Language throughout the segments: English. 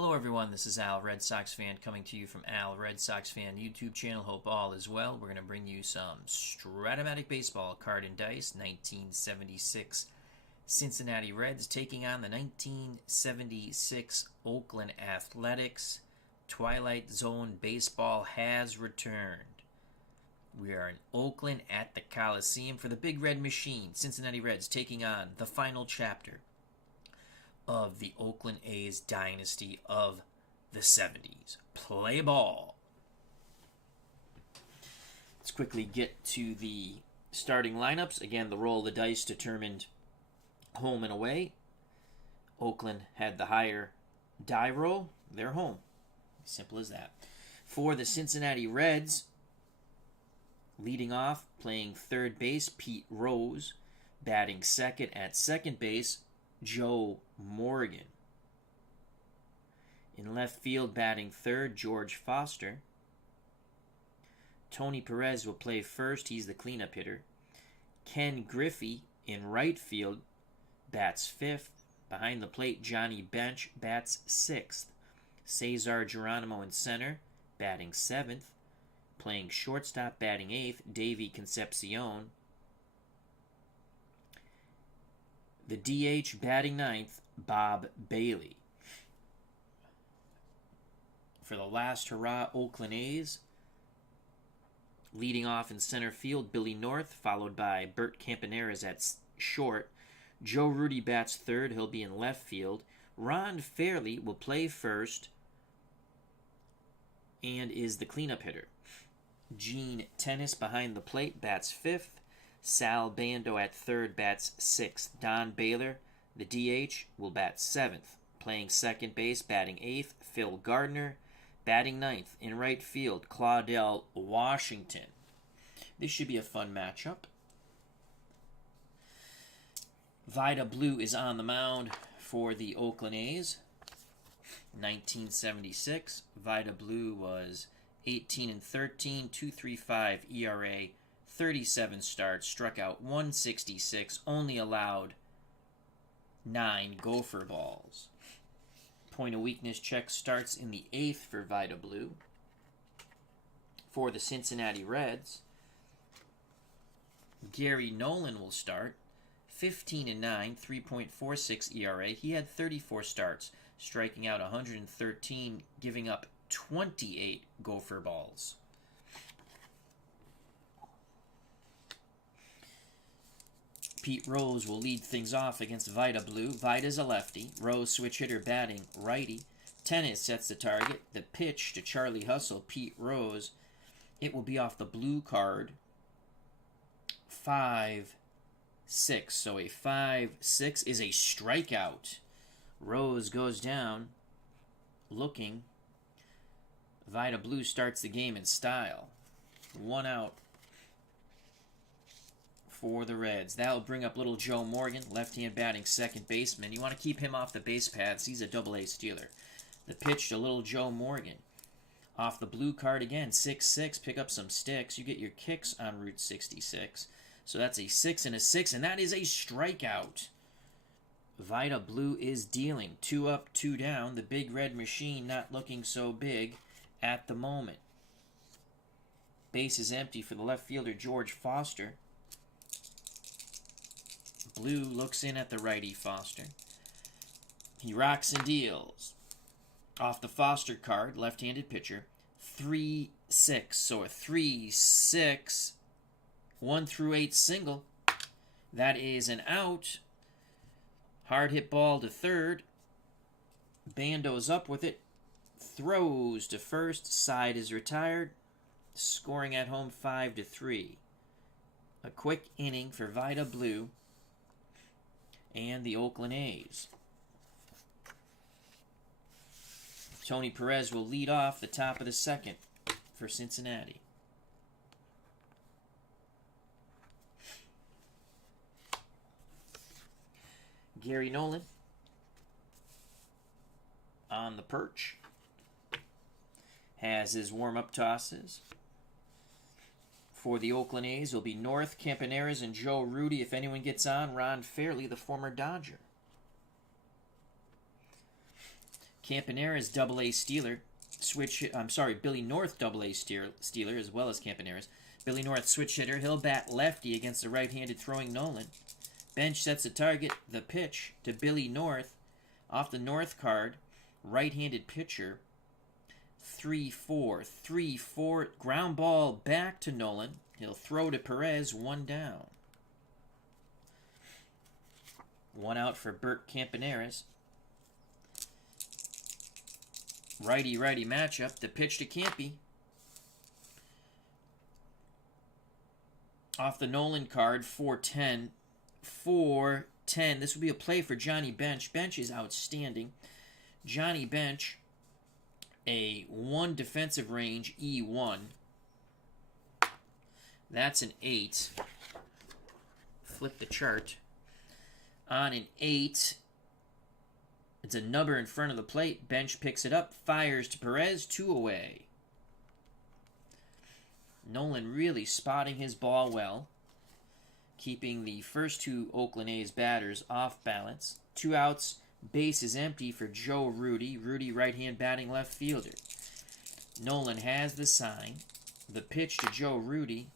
Hello everyone, this is Al, Red Sox fan, coming to you from Al, Red Sox fan YouTube channel. Hope all is well. We're going to bring you some Stratomatic baseball, card and dice, 1976 Cincinnati Reds taking on the 1976 Oakland Athletics. Twilight Zone baseball has returned. We are in Oakland at the Coliseum for the Big Red Machine. Cincinnati Reds taking on the final chapter of the Oakland A's dynasty of the 70s. Play ball. Let's quickly get to the starting lineups. Again, the roll of the dice determined home and away. Oakland had the higher die roll. They're home. Simple as that. For the Cincinnati Reds, leading off, playing third base, Pete Rose. Batting second at second base, Joe Morgan. In left field, batting third, George Foster. Tony Perez will play first. He's the cleanup hitter. Ken Griffey in right field bats fifth. Behind the plate, Johnny Bench bats sixth. Cesar Geronimo in center, batting seventh. Playing shortstop, batting eighth, Davey Concepcion. The DH batting ninth, Bob Bailey. For the last hurrah, Oakland A's, leading off in center field, Billy North, followed by Bert Campaneris at short. Joe Rudy bats third. He'll be in left field. Ron Fairley will play first and is the cleanup hitter. Gene Tennis behind the plate bats fifth. Sal Bando at third bats sixth. Don Baylor, the DH, will bat seventh. Playing second base, batting eighth, Phil Gardner. Batting ninth in right field, Claudel Washington. This should be a fun matchup. Vida Blue is on the mound for the Oakland A's. 1976, Vida Blue was 18-13, 2.35 ERA, 37 starts, struck out 166, only allowed 9 gopher balls. Point of weakness check starts in the 8th for Vida Blue. For the Cincinnati Reds, Gary Nolan will start. 15-9, 3.46 ERA. He had 34 starts, striking out 113, giving up 28 gopher balls. Pete Rose will lead things off against Vida Blue. Vida's a lefty. Rose, switch hitter, batting righty. Tennis sets the target. The pitch to Charlie Hustle, Pete Rose. It will be off the blue card. 5-6. So a 5-6 is a strikeout. Rose goes down looking. Vida Blue starts the game in style. 1 out for the Reds. That'll bring up little Joe Morgan, left-hand batting second baseman. You want to keep him off the base paths. He's a double-A stealer. The pitch to little Joe Morgan. Off the blue card again, 6-6. Pick up some sticks. You get your kicks on Route 66. So that's a 6 and a 6, and that is a strikeout. Vida Blue is dealing. 2 up, 2 down. The Big Red Machine not looking so big at the moment. Base is empty for the left fielder, George Foster. Blue looks in at the righty, Foster. He rocks and deals. Off the Foster card, left-handed pitcher, 3-6. So a 3-6, 1-8 single. That is an out. Hard hit ball to third. Bando's up with it. Throws to first. Side is retired. Scoring at home 5-3. A quick inning for Vida Blue and the Oakland A's. Tony Perez will lead off the top of the second for Cincinnati. Gary Nolan on the perch has his warm-up tosses. For the Oakland A's will be North, Campaneris, and Joe Rudy. If anyone gets on, Ron Fairley, the former Dodger. Campaneris, Double A Steeler. Billy North, Double A Steeler, as well as Campaneris. Billy North, switch hitter. He'll bat lefty against the right-handed throwing Nolan. Bench sets a target. The pitch to Billy North. Off the North card, right-handed pitcher. 3-4. 3-4. Ground ball back to Nolan. He'll throw to Perez. 1 down. 1 out for Bert Campaneris. Righty-righty matchup. The pitch to Campy. Off the Nolan card, 4-10. 4-10. This would be a play for Johnny Bench. Bench is outstanding. Johnny Bench, a 1 defensive range, E1. That's an 8. Flip the chart. On an 8, it's a number in front of the plate. Bench picks it up, fires to Perez, 2 away. Nolan really spotting his ball well, keeping the first 2 Oakland A's batters off balance. 2 outs, base is empty for Joe Rudy. Rudy, right-hand batting left fielder. Nolan has the sign. The pitch to Joe Rudy.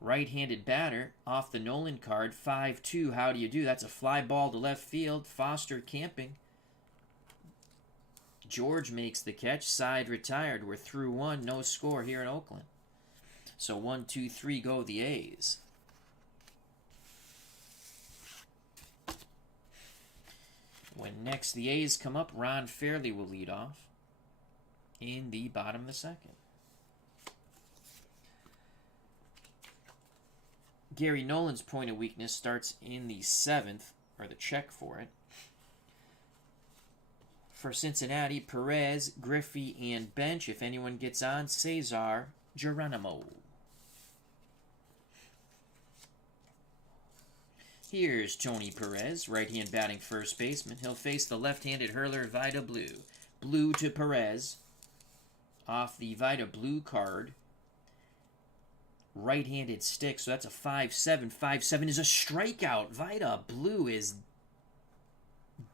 Right-handed batter off the Nolan card. 5-2. How do you do? That's a fly ball to left field. Foster camping. George makes the catch. Side retired. We're through 1. No score here in Oakland. So 1, 2, 3 go the A's. When next the A's come up, Ron Fairley will lead off in the bottom of the 2nd. Gary Nolan's point of weakness starts in the 7th, or the check for it. For Cincinnati, Perez, Griffey, and Bench. If anyone gets on, Cesar Geronimo. Here's Tony Perez, right-hand batting first baseman. He'll face the left-handed hurler Vida Blue. Blue to Perez. Off the Vida Blue card. Right-handed stick, so that's a 5-7. 5-7 is a strikeout. Vida Blue is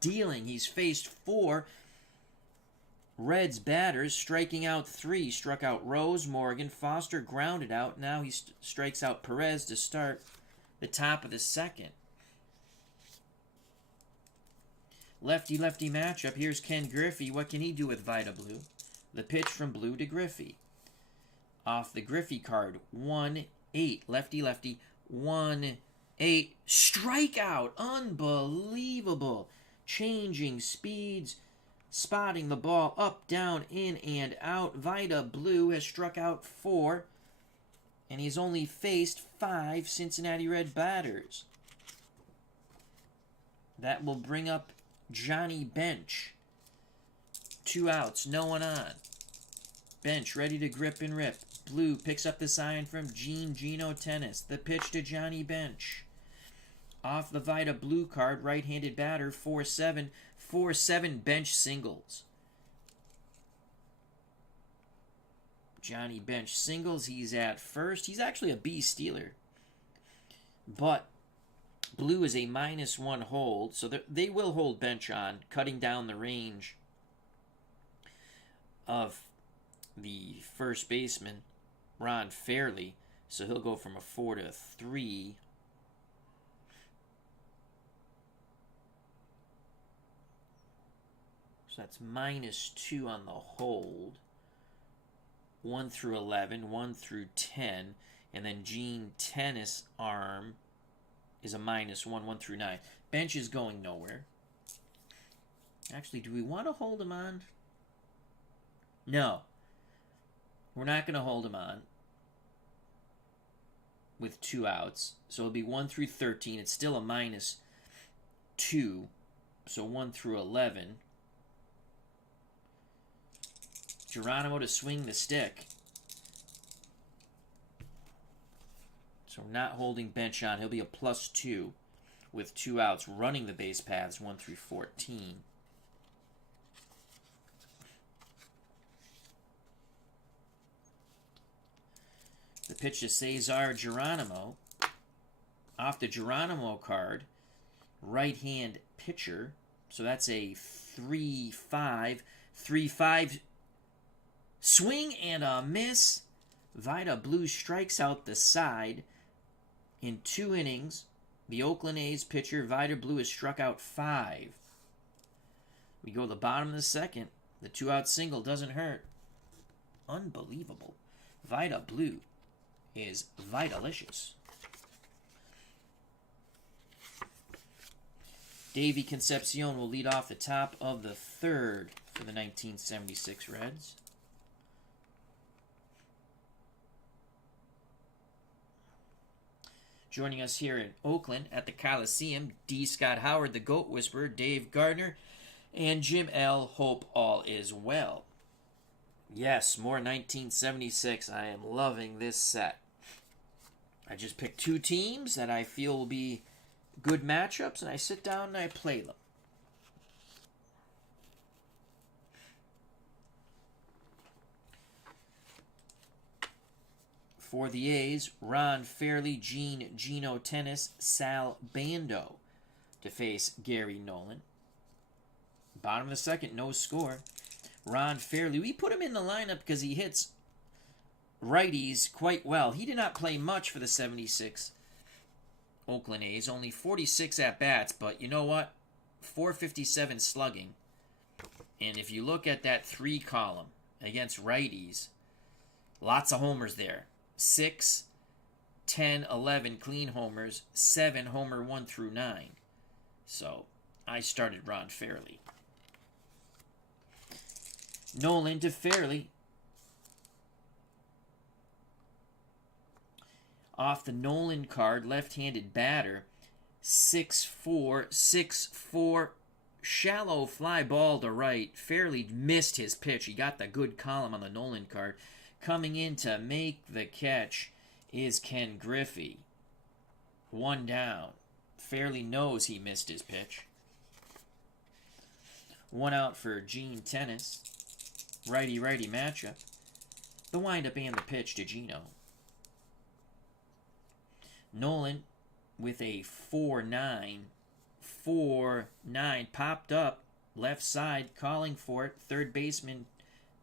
dealing. He's faced 4 Reds batters, striking out 3. Struck out Rose, Morgan, Foster grounded out. Now he strikes out Perez to start the top of the 2nd. Lefty-lefty matchup. Here's Ken Griffey. What can he do with Vida Blue? The pitch from Blue to Griffey. Off the Griffey card, 1-8. Lefty-lefty, 1-8. Strikeout! Unbelievable. Changing speeds, spotting the ball up, down, in, and out. Vida Blue has struck out 4, and he's only faced 5 Cincinnati Red batters. That will bring up Johnny Bench. 2 outs, no one on. Bench ready to grip and rip. Blue picks up the sign from Gino Tennis. The pitch to Johnny Bench. Off the Vida Blue card, right-handed batter, 4-7. 4-7 Bench singles. Johnny Bench singles. He's at first. He's actually a B stealer. But Blue is a -1 hold, so they will hold Bench on, cutting down the range of the first baseman, Ron Fairley. So he'll go from a 4 to a 3. So that's -2 on the hold. 1 through 11, 1 through 10. And then Gene Tennis arm is a -1, 1 through 9. Bench is going nowhere. Actually, do we want to hold him on? No. We're not going to hold him on with 2 outs. So it'll be 1 through 13. It's still a -2. So 1 through 11. Geronimo to swing the stick. So not holding Bench on. He'll be a +2 with 2 outs, running the base paths 1 through 14. The pitch to Cesar Geronimo. Off the Geronimo card, right-hand pitcher. So that's a 3-5. 3-5 swing and a miss. Vida Blue strikes out the side. In 2 innings, the Oakland A's pitcher, Vida Blue, has struck out 5. We go to the bottom of the second. The 2-out single doesn't hurt. Unbelievable. Vida Blue is Vitalicious. Davey Concepcion will lead off the top of the third for the 1976 Reds. Joining us here in Oakland at the Coliseum, D. Scott Howard, the Goat Whisperer, Dave Gardner, and Jim L. Hope all is well. Yes, more 1976. I am loving this set. I just picked 2 teams that I feel will be good matchups, and I sit down and I play them. For the A's, Ron Fairley, Gino Tennis, Sal Bando to face Gary Nolan. Bottom of the second, no score. Ron Fairley, we put him in the lineup because he hits righties quite well. He did not play much for the 76 Oakland A's, only 46 at-bats, but you know what? 457 slugging. And if you look at that 3 column against righties, lots of homers there. 6, 10, 11 clean homers, 7 homer 1 through 9. So I started Ron Fairley. Nolan to Fairley. Off the Nolan card, left-handed batter, 6'4", 6'4", shallow fly ball to right. Fairley missed his pitch. He got the good column on the Nolan card. Coming in to make the catch is Ken Griffey. 1 down. Fairley knows he missed his pitch. 1 out for Gene Tennis. Righty-righty matchup. The windup and the pitch to Gino. Nolan with a 4-9. 4-9 popped up. Left side calling for it. Third baseman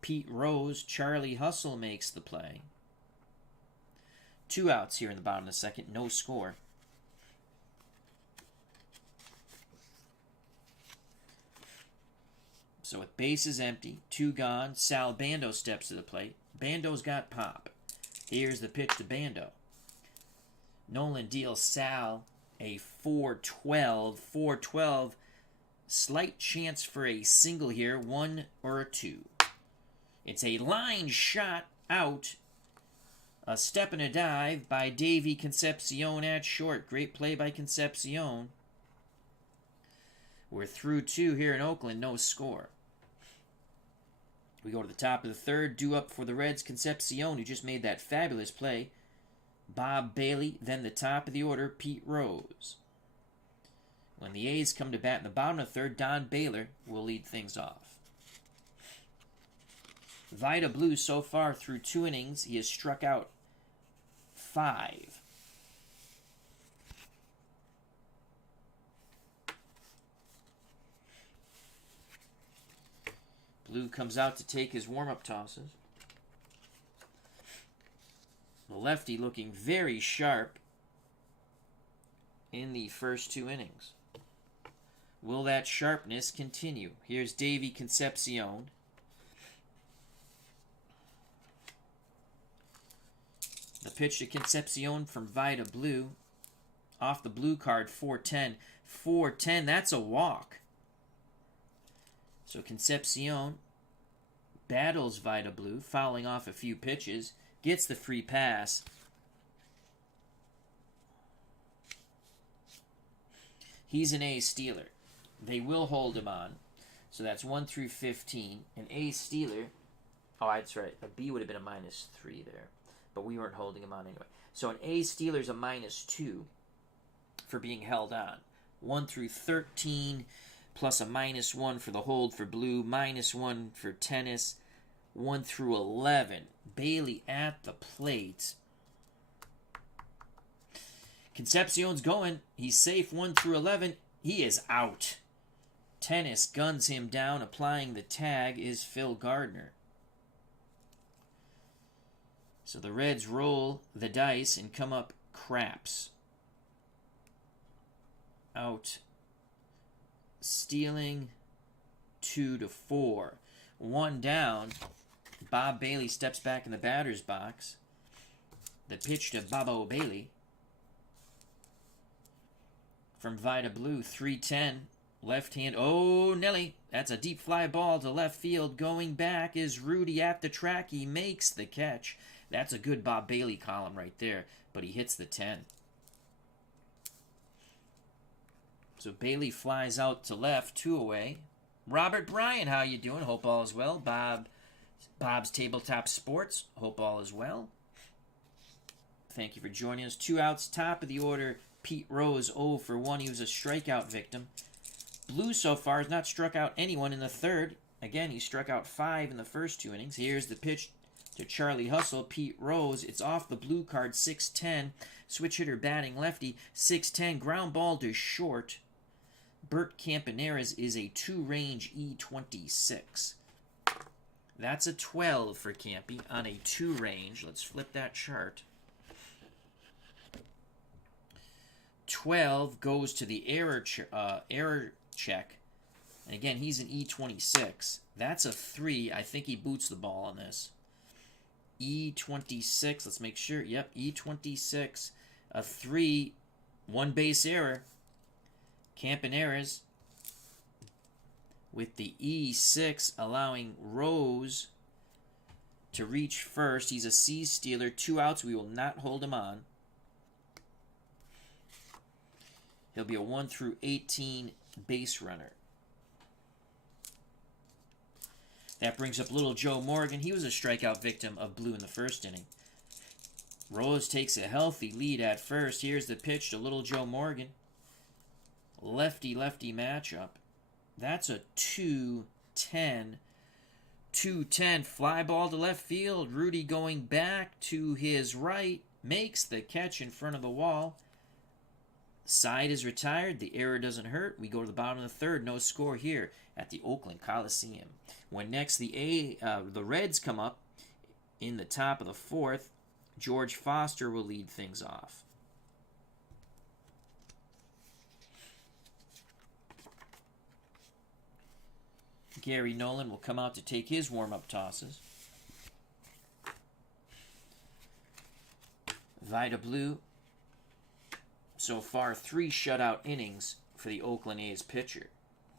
Pete Rose. Charlie Hustle makes the play. 2 outs here in the bottom of the second. No score. So with bases empty, 2 gone, Sal Bando steps to the plate. Bando's got pop. Here's the pitch to Bando. Nolan deals Sal a 4-12. 4-12. Slight chance for a single here, 1 or a 2. It's a line shot out. A step and a dive by Davey Concepcion at short. Great play by Concepcion. We're through 2 here in Oakland, no score. We go to the top of the third, due up for the Reds, Concepcion, who just made that fabulous play. Bob Bailey, then the top of the order, Pete Rose. When the A's come to bat in the bottom of the third, Don Baylor will lead things off. Vida Blue, so far through 2 innings, he has struck out 5. Blue comes out to take his warm-up tosses. The lefty looking very sharp in the first 2 innings. Will that sharpness continue? Here's Davey Concepcion. The pitch to Concepcion from Vida Blue. Off the blue card, 4-10. 4-10, that's a walk. So Concepcion battles Vida Blue, fouling off a few pitches, gets the free pass. He's an A stealer. They will hold him on. So that's 1 through 15. An A stealer. Oh, that's right. A B would have been a -3 there. But we weren't holding him on anyway. So an A stealer's a -2 for being held on. 1 through 13 plus a -1 for the hold for Blue, -1 for Tennis, 1 through 11. Bailey at the plate. Concepcion's going. He's safe 1 through 11. He is out. Tennis guns him down. Applying the tag is Phil Gardner. So the Reds roll the dice and come up craps. Out stealing 2-4. One down. Bob Bailey steps back in the batter's box. The pitch to Bobo Bailey. From Vida Blue, 3-10. Left hand. Oh, Nelly. That's a deep fly ball to left field. Going back is Rudy at the track. He makes the catch. That's a good Bob Bailey column right there. But he hits the 10. So Bailey flies out to left, 2 away. Robert Bryan, how you doing? Hope all is well. Bob's Tabletop Sports. Hope all is well. Thank you for joining us. 2 outs, top of the order. Pete Rose, 0 for 1. He was a strikeout victim. Blue so far has not struck out anyone in the third. Again, he struck out 5 in the first 2 innings. Here's the pitch to Charlie Hustle. Pete Rose. It's off the blue card, 6-10. Switch hitter batting lefty, 6-10. Ground ball to short. Bert Campaneris is a 2-range E26. That's a 12 for Campy on a 2-range. Let's flip that chart. 12 goes to the error check. And again, he's an E26. That's a 3. I think he boots the ball on this. E26. Let's make sure. Yep, E26. A 3. 1 base error. Campaneris with the E6 allowing Rose to reach first. He's a C stealer. 2 outs. We will not hold him on. He'll be a 1-18 base runner. That brings up little Joe Morgan. He was a strikeout victim of Blue in the first inning. Rose takes a healthy lead at first. Here's the pitch to little Joe Morgan. Lefty-lefty matchup. That's a 2-10. 2-10. Fly ball to left field. Rudy going back to his right. Makes the catch in front of the wall. Side is retired. The error doesn't hurt. We go to the bottom of the third. No score here at the Oakland Coliseum. When next the Reds come up in the top of the fourth, George Foster will lead things off. Gary Nolan will come out to take his warm-up tosses. Vida Blue. So far, 3 shutout innings for the Oakland A's pitcher.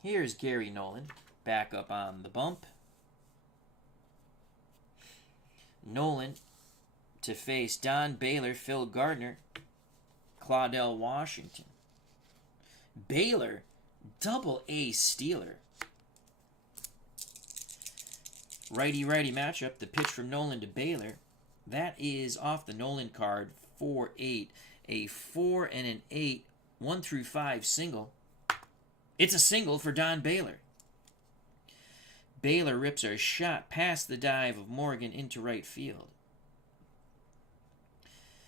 Here's Gary Nolan, back up on the bump. Nolan to face Don Baylor, Phil Gardner, Claudell Washington. Baylor, double-A stealer. Righty-righty matchup, the pitch from Nolan to Baylor. That is off the Nolan card, 4-8. A 4 and an 8, 1-5 single. It's a single for Don Baylor. Baylor rips a shot past the dive of Morgan into right field.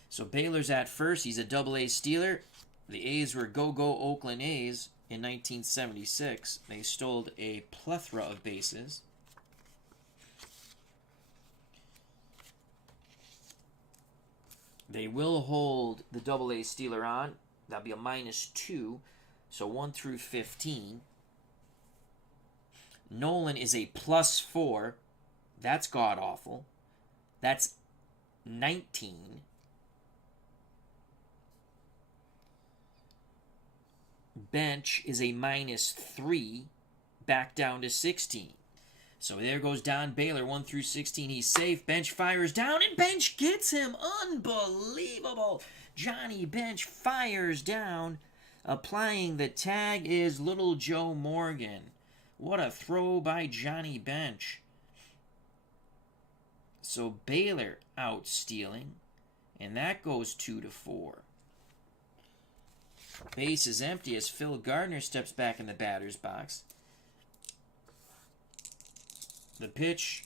So Baylor's at first. He's a double-A stealer. The A's were go-go Oakland A's in 1976. They stole a plethora of bases. They will hold the double-A stealer on. That'll be a -2. So 1-15. Nolan is a +4. That's god-awful. That's 19. Bench is a -3. Back down to 16. So there goes Don Baylor, 1-16. He's safe. Bench fires down, and Bench gets him. Unbelievable. Johnny Bench fires down. Applying the tag is little Joe Morgan. What a throw by Johnny Bench. So Baylor out stealing, and that goes 2-4. Base is empty as Phil Gardner steps back in the batter's box. The pitch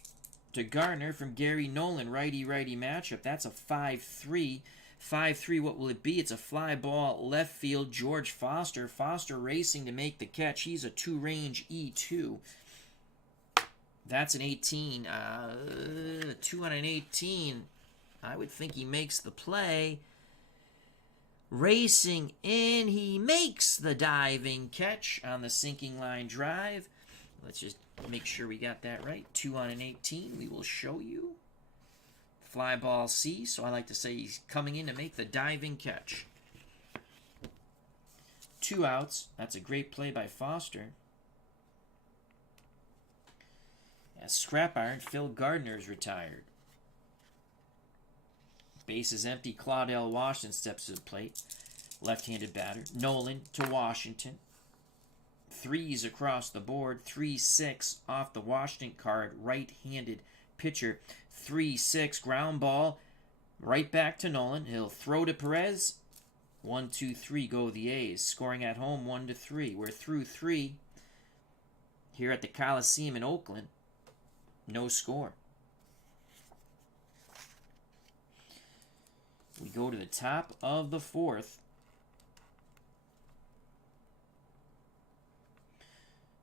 to Gardner from Gary Nolan, righty-righty matchup. That's a 5-3. 5-3, what will it be? It's a fly ball left field. George Foster. Foster racing to make the catch. He's a 2-range E2. That's an 18. 2 on an 18. I would think he makes the play. Racing in, he makes the diving catch on the sinking line drive. Let's just make sure we got that right. 2 on an 18. We will show you. Fly ball C, so I like to say he's coming in to make the diving catch. 2 outs. That's a great play by Foster. As scrap iron, Phil Gardner is retired. Base is empty. Claudell Washington steps to the plate. Left-handed batter. Nolan to Washington. 3s across the board. 3-6 off the Washington card. Right-handed pitcher. 3-6 ground ball. Right back to Nolan. He'll throw to Perez. 1-2-3 go the A's. Scoring at home 1-3. We're through 3 here at the Coliseum in Oakland. No score. We go to the top of the 4th.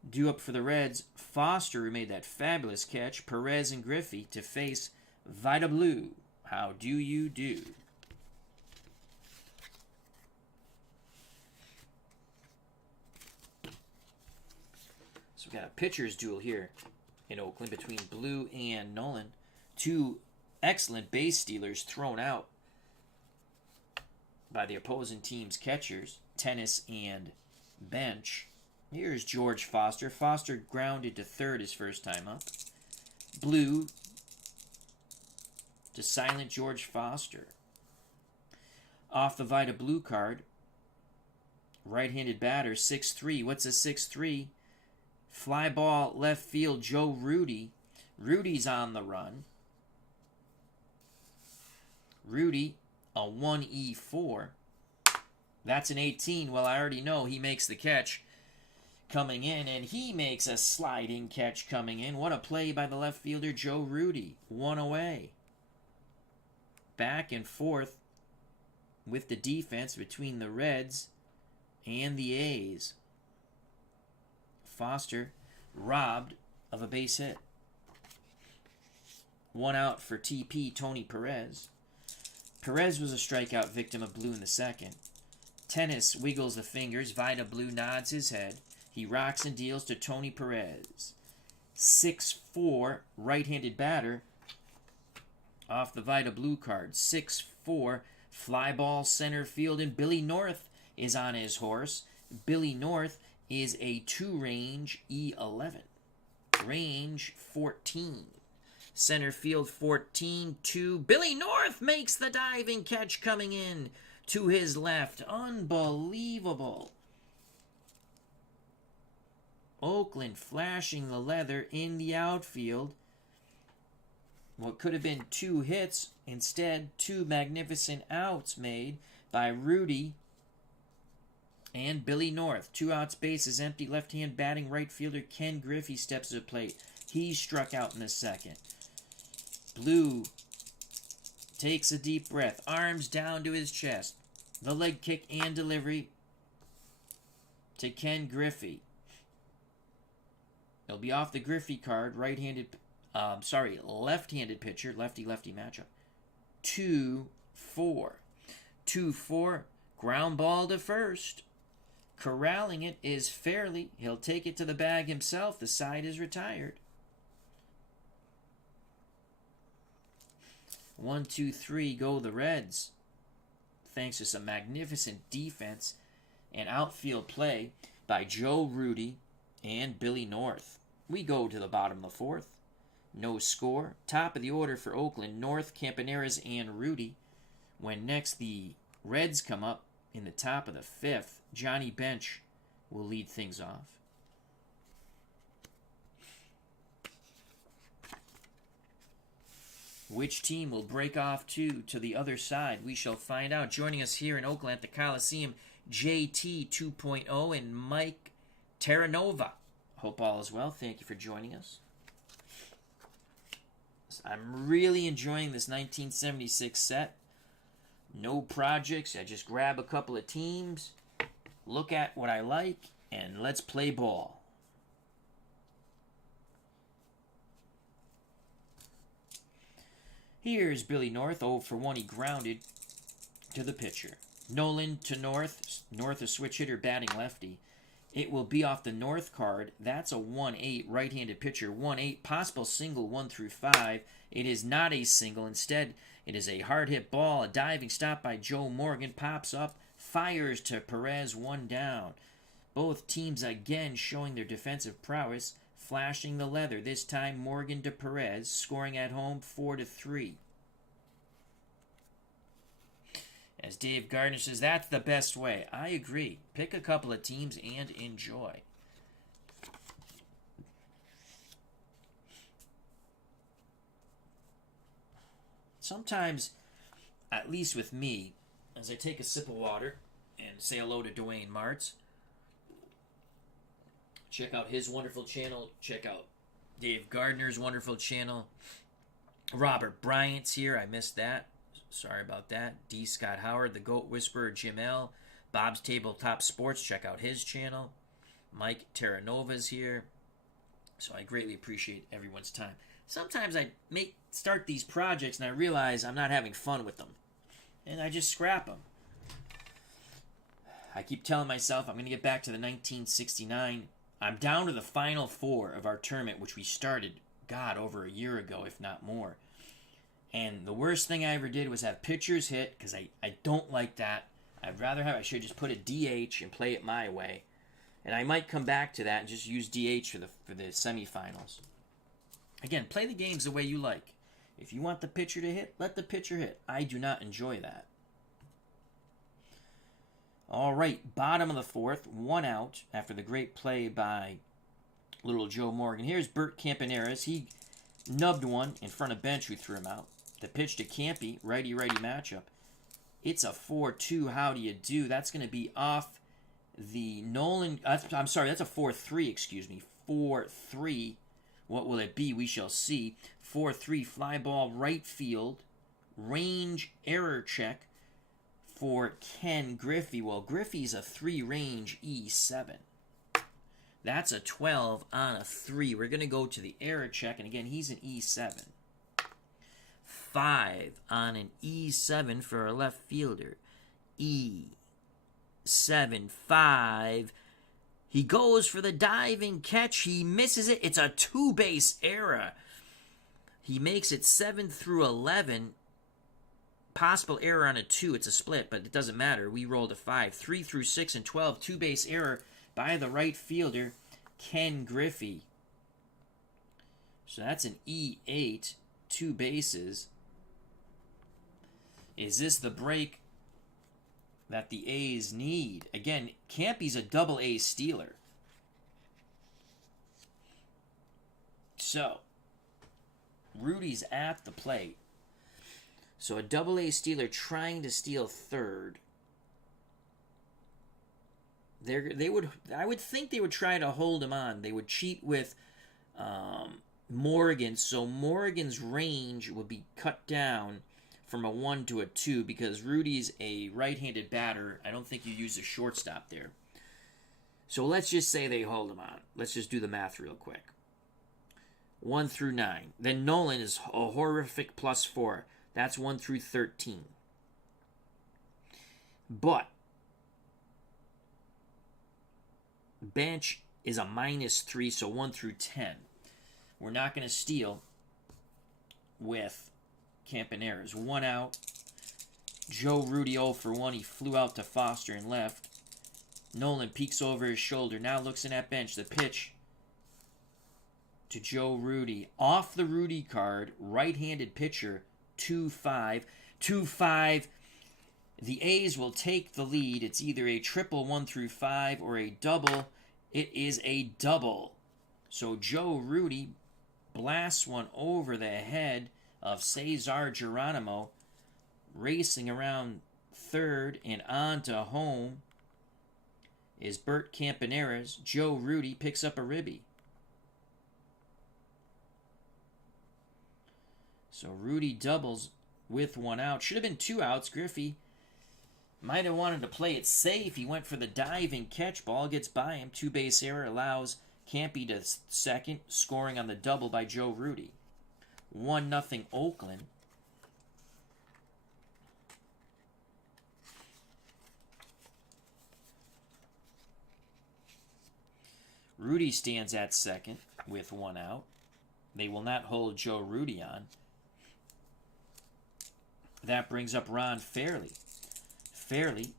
Due up for the Reds, Foster, who made that fabulous catch. Perez and Griffey to face Vida Blue. How do you do? So we got a pitcher's duel here in Oakland between Blue and Nolan. 2 excellent base stealers thrown out by the opposing team's catchers, Tennis and Bench. Here's George Foster. Foster grounded to third his first time up. Blue to silent George Foster. Off the Vida Blue card, right-handed batter, 6-3. What's a 6-3? Fly ball left field, Joe Rudy. Rudy's on the run. Rudy, a 1E4. That's an 18. Well, I already know he makes the catch coming in, and he makes a sliding catch coming in. What a play by the left fielder, Joe Rudy. 1 away. Back and forth with the defense between the Reds and the A's. Foster robbed of a base hit. 1 out for TP, Tony Perez. Perez was a strikeout victim of Blue in the second. Tennis wiggles the fingers. Vida Blue nods his head. He rocks and deals to Tony Perez. 6-4, right-handed batter off the Vida Blue card. 6-4, fly ball center field, and Billy North is on his horse. Billy North is a 2-range E11. Range 14. Center field 14-2. Billy North makes the diving catch coming in to his left. Unbelievable. Oakland flashing the leather in the outfield. What could have been 2 hits, instead 2 magnificent outs made by Rudy and Billy North. 2 outs, bases empty. Left-hand batting right fielder Ken Griffey steps to the plate. He struck out in the second. Blue takes a deep breath. Arms down to his chest. The leg kick and delivery to Ken Griffey. He'll be off the Griffey card. Left-handed pitcher. Lefty-lefty matchup. 2-4. 2-4. Ground ball to first. Corralling it is Fairley. He'll take it to the bag himself. The side is retired. 1-2-3 go the Reds. Thanks to some magnificent defense and outfield play by Joe Rudy and Billy North. We go to the bottom of the 4th. No score. Top of the order for Oakland, North, Campaneras, and Rudy. When next the Reds come up in the top of the 5th, Johnny Bench will lead things off. Which team will break off to the other side? We shall find out. Joining us here in Oakland at the Coliseum, JT 2.0 and Mike Terranova. Hope all is well. Thank you for joining us. I'm really enjoying this 1976 set. No projects. I just grab a couple of teams, look at what I like, and let's play ball. Here's Billy North. 0 for 1. He grounded to the pitcher. Nolan to North. North a switch hitter batting lefty. It will be off the North card. That's a 1-8 right-handed pitcher. 1-8 possible single 1 through 5. It is not a single. Instead, it is a hard hit ball. A diving stop by Joe Morgan pops up, fires to Perez, 1 down. Both teams again showing their defensive prowess, flashing the leather. This time Morgan to Perez, scoring at home 4-3. As Dave Gardner says, that's the best way. I agree. Pick a couple of teams and enjoy. Sometimes, at least with me, as I take a sip of water and say hello to Dwayne Martz, check out his wonderful channel. Check out Dave Gardner's wonderful channel. Robert Bryant's here. I missed that. Sorry about that. D. Scott Howard, the Goat Whisperer, Jim L. Bob's Tabletop Sports. Check out his channel. Mike Terranova's here. So I greatly appreciate everyone's time. Sometimes I start these projects and I realize I'm not having fun with them. And I just scrap them. I keep telling myself I'm going to get back to the 1969. I'm down to the final 4 of our tournament, which we started, God, over a year ago, if not more. And the worst thing I ever did was have pitchers hit, because I don't like that. I should just put a DH and play it my way. And I might come back to that and just use DH for the semifinals. Again, play the games the way you like. If you want the pitcher to hit, let the pitcher hit. I do not enjoy that. All right, bottom of the 4th, 1 out after the great play by little Joe Morgan. Here's Bert Campaneris. He nubbed one in front of bench who threw him out. The pitch to Campy, righty-righty matchup. It's a 4-2. How do you do? That's going to be off the Nolan. I'm sorry, that's a 4-3, excuse me. 4-3. What will it be? We shall see. 4-3 fly ball right field. Range error check for Ken Griffey. Well, Griffey's a 3-range E7. That's a 12 on a 3. We're going to go to the error check, and again, he's an E7. 5 on an E7 for a left fielder. E7, 5. He goes for the diving catch. He misses it. It's a 2-base error. He makes it 7 through 11. Possible error on a 2. It's a split, but it doesn't matter. We rolled a 5. 3 through 6 and 12. 2-base error by the right fielder, Ken Griffey. So that's an E8. 2 bases. Is this the break that the A's need? Again, Campy's a double-A stealer. So, Rudy's at the plate. So a double-A stealer trying to steal third. I would think they would try to hold him on. They would cheat with Morgan, so Morgan's range would be cut down from a 1 to a 2 because Rudy's a right-handed batter. I don't think you use a shortstop there. So let's just say they hold him on. Let's just do the math real quick. 1 through 9. Then Nolan is a horrific +4. That's 1 through 13. But bench is a -3, so 1 through 10. We're not going to steal with Campaneris. 1 out. Joe Rudy 0 for 1. He flew out to Foster and left. Nolan peeks over his shoulder. Now looks in at bench. The pitch to Joe Rudy. Off the Rudy card. Right-handed pitcher. 2-5. 2-5. The A's will take the lead. It's either a triple 1 through 5 or a double. It is a double. So Joe Rudy blasts one over the head of Cesar Geronimo, racing around third and on to home is Bert Campaneris. Joe Rudy picks up a ribby. So Rudy doubles with 1 out. Should have been 2 outs. Griffey might have wanted to play it safe. He went for the diving catch. Ball gets by him. 2-base error allows Campy to second, scoring on the double by Joe Rudy. 1-0 Oakland. Rudy stands at second with 1 out. They will not hold Joe Rudy on. That brings up Ron Fairley. Fairley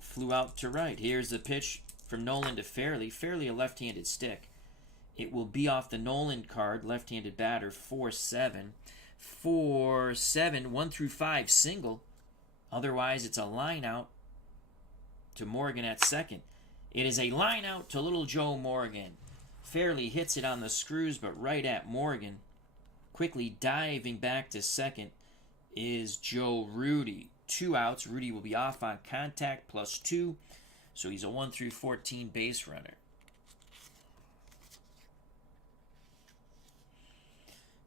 flew out to right. Here's the pitch from Nolan to Fairley. Fairley, a left-handed stick. It will be off the Nolan card, left-handed batter, 4-7. 4-7, 1 through 5 single. Otherwise, it's a line out to Morgan at second. It is a line out to little Joe Morgan. Fairley hits it on the screws, but right at Morgan. Quickly diving back to second is Joe Rudy. 2 outs. Rudy will be off on contact, +2. So he's a 1 through 14 base runner.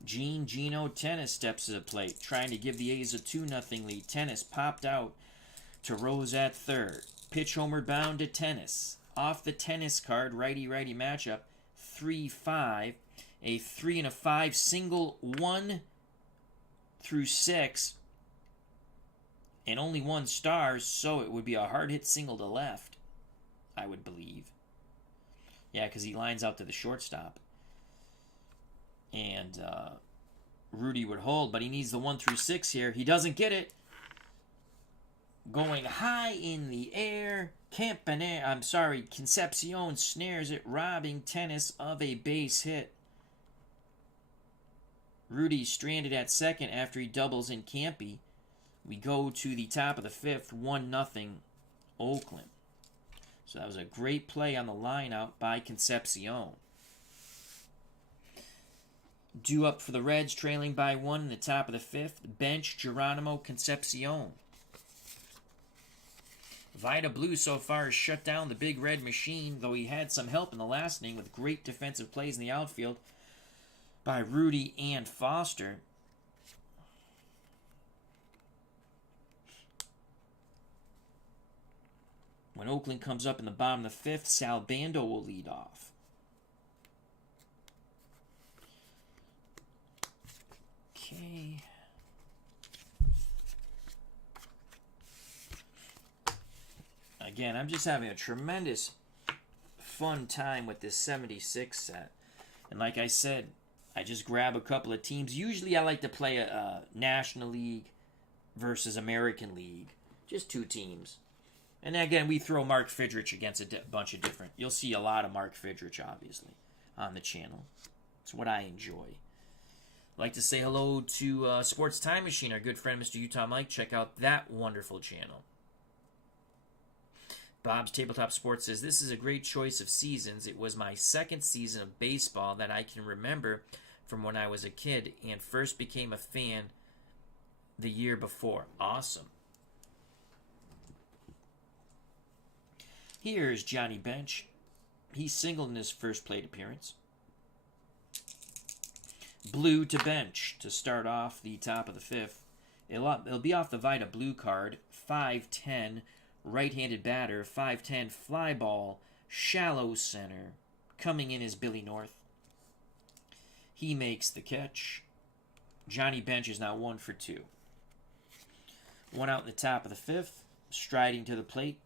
Gino Tennis steps to the plate, trying to give the A's a 2-0 lead. Tennis popped out to Rose at third. Pitch homered bound to Tennis. Off the Tennis card, righty-righty matchup, 3-5. A 3 and a 5 single, 1 through 6. And only 1 stars, so it would be a hard hit single to left, I would believe. Yeah, because he lines out to the shortstop. And Rudy would hold, but he needs the 1 through 6 here. He doesn't get it. Going high in the air. Concepcion snares it, robbing Tennis of a base hit. Rudy stranded at second after he doubles in Campy. We go to the top of the 5th, 1-0 Oakland. So that was a great play on the line out by Concepcion. Due up for the Reds, trailing by 1 in the top of the 5th. Bench, Geronimo, Concepcion. Vida Blue so far has shut down the big red machine, though he had some help in the last inning with great defensive plays in the outfield by Rudy and Foster. When Oakland comes up in the bottom of the 5th, Sal Bando will lead off. Okay. Again, I'm just having a tremendous fun time with this 76 set. And like I said, I just grab a couple of teams. Usually I like to play a National League versus American League. Just 2 teams. And again, we throw Mark Fidrich against a bunch of different. You'll see a lot of Mark Fidrich, obviously, on the channel. It's what I enjoy. I'd like to say hello to Sports Time Machine, our good friend Mr. Utah Mike. Check out that wonderful channel. Bob's Tabletop Sports says, this is a great choice of seasons. It was my 2nd season of baseball that I can remember from when I was a kid and first became a fan the year before. Awesome. Here's Johnny Bench. He singled in his first plate appearance. Blue to Bench to start off the top of the 5th. It'll be off the Vida Blue card. 5'10", right-handed batter. 5'10", fly ball, shallow center. Coming in is Billy North. He makes the catch. Johnny Bench is now 1 for 2. 1 out in the top of the 5th. Striding to the plate.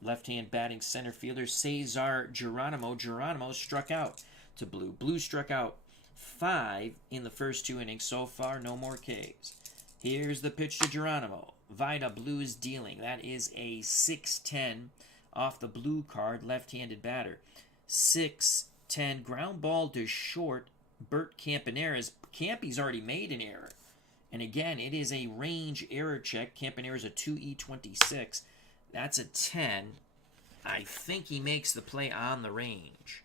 Left-hand batting center fielder Cesar Geronimo. Geronimo struck out to Blue. Blue struck out 5 in the first 2 innings so far. No more Ks. Here's the pitch to Geronimo. Vida Blue is dealing. That is a 6-10 off the blue card. Left-handed batter. 6-10. Ground ball to short. Bert Campaneris. Campy's already made an error. And again, it is a range error check. Campaneris a 2E26. That's a 10. I think he makes the play on the range.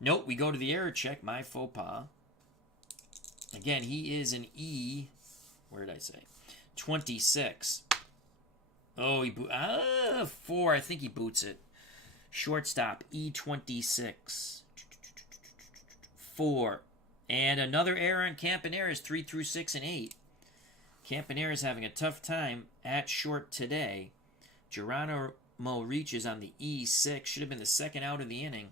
Nope, we go to the error check. My faux pas. Again, he is an E. Where did I say? 26. Oh, he 4. I think he boots it. Shortstop, E26. 4. And another error on Campanera's 3 through 6 and 8. Campanera's having a tough time at short today. Geronimo reaches on the E6. Should have been the second out of the inning.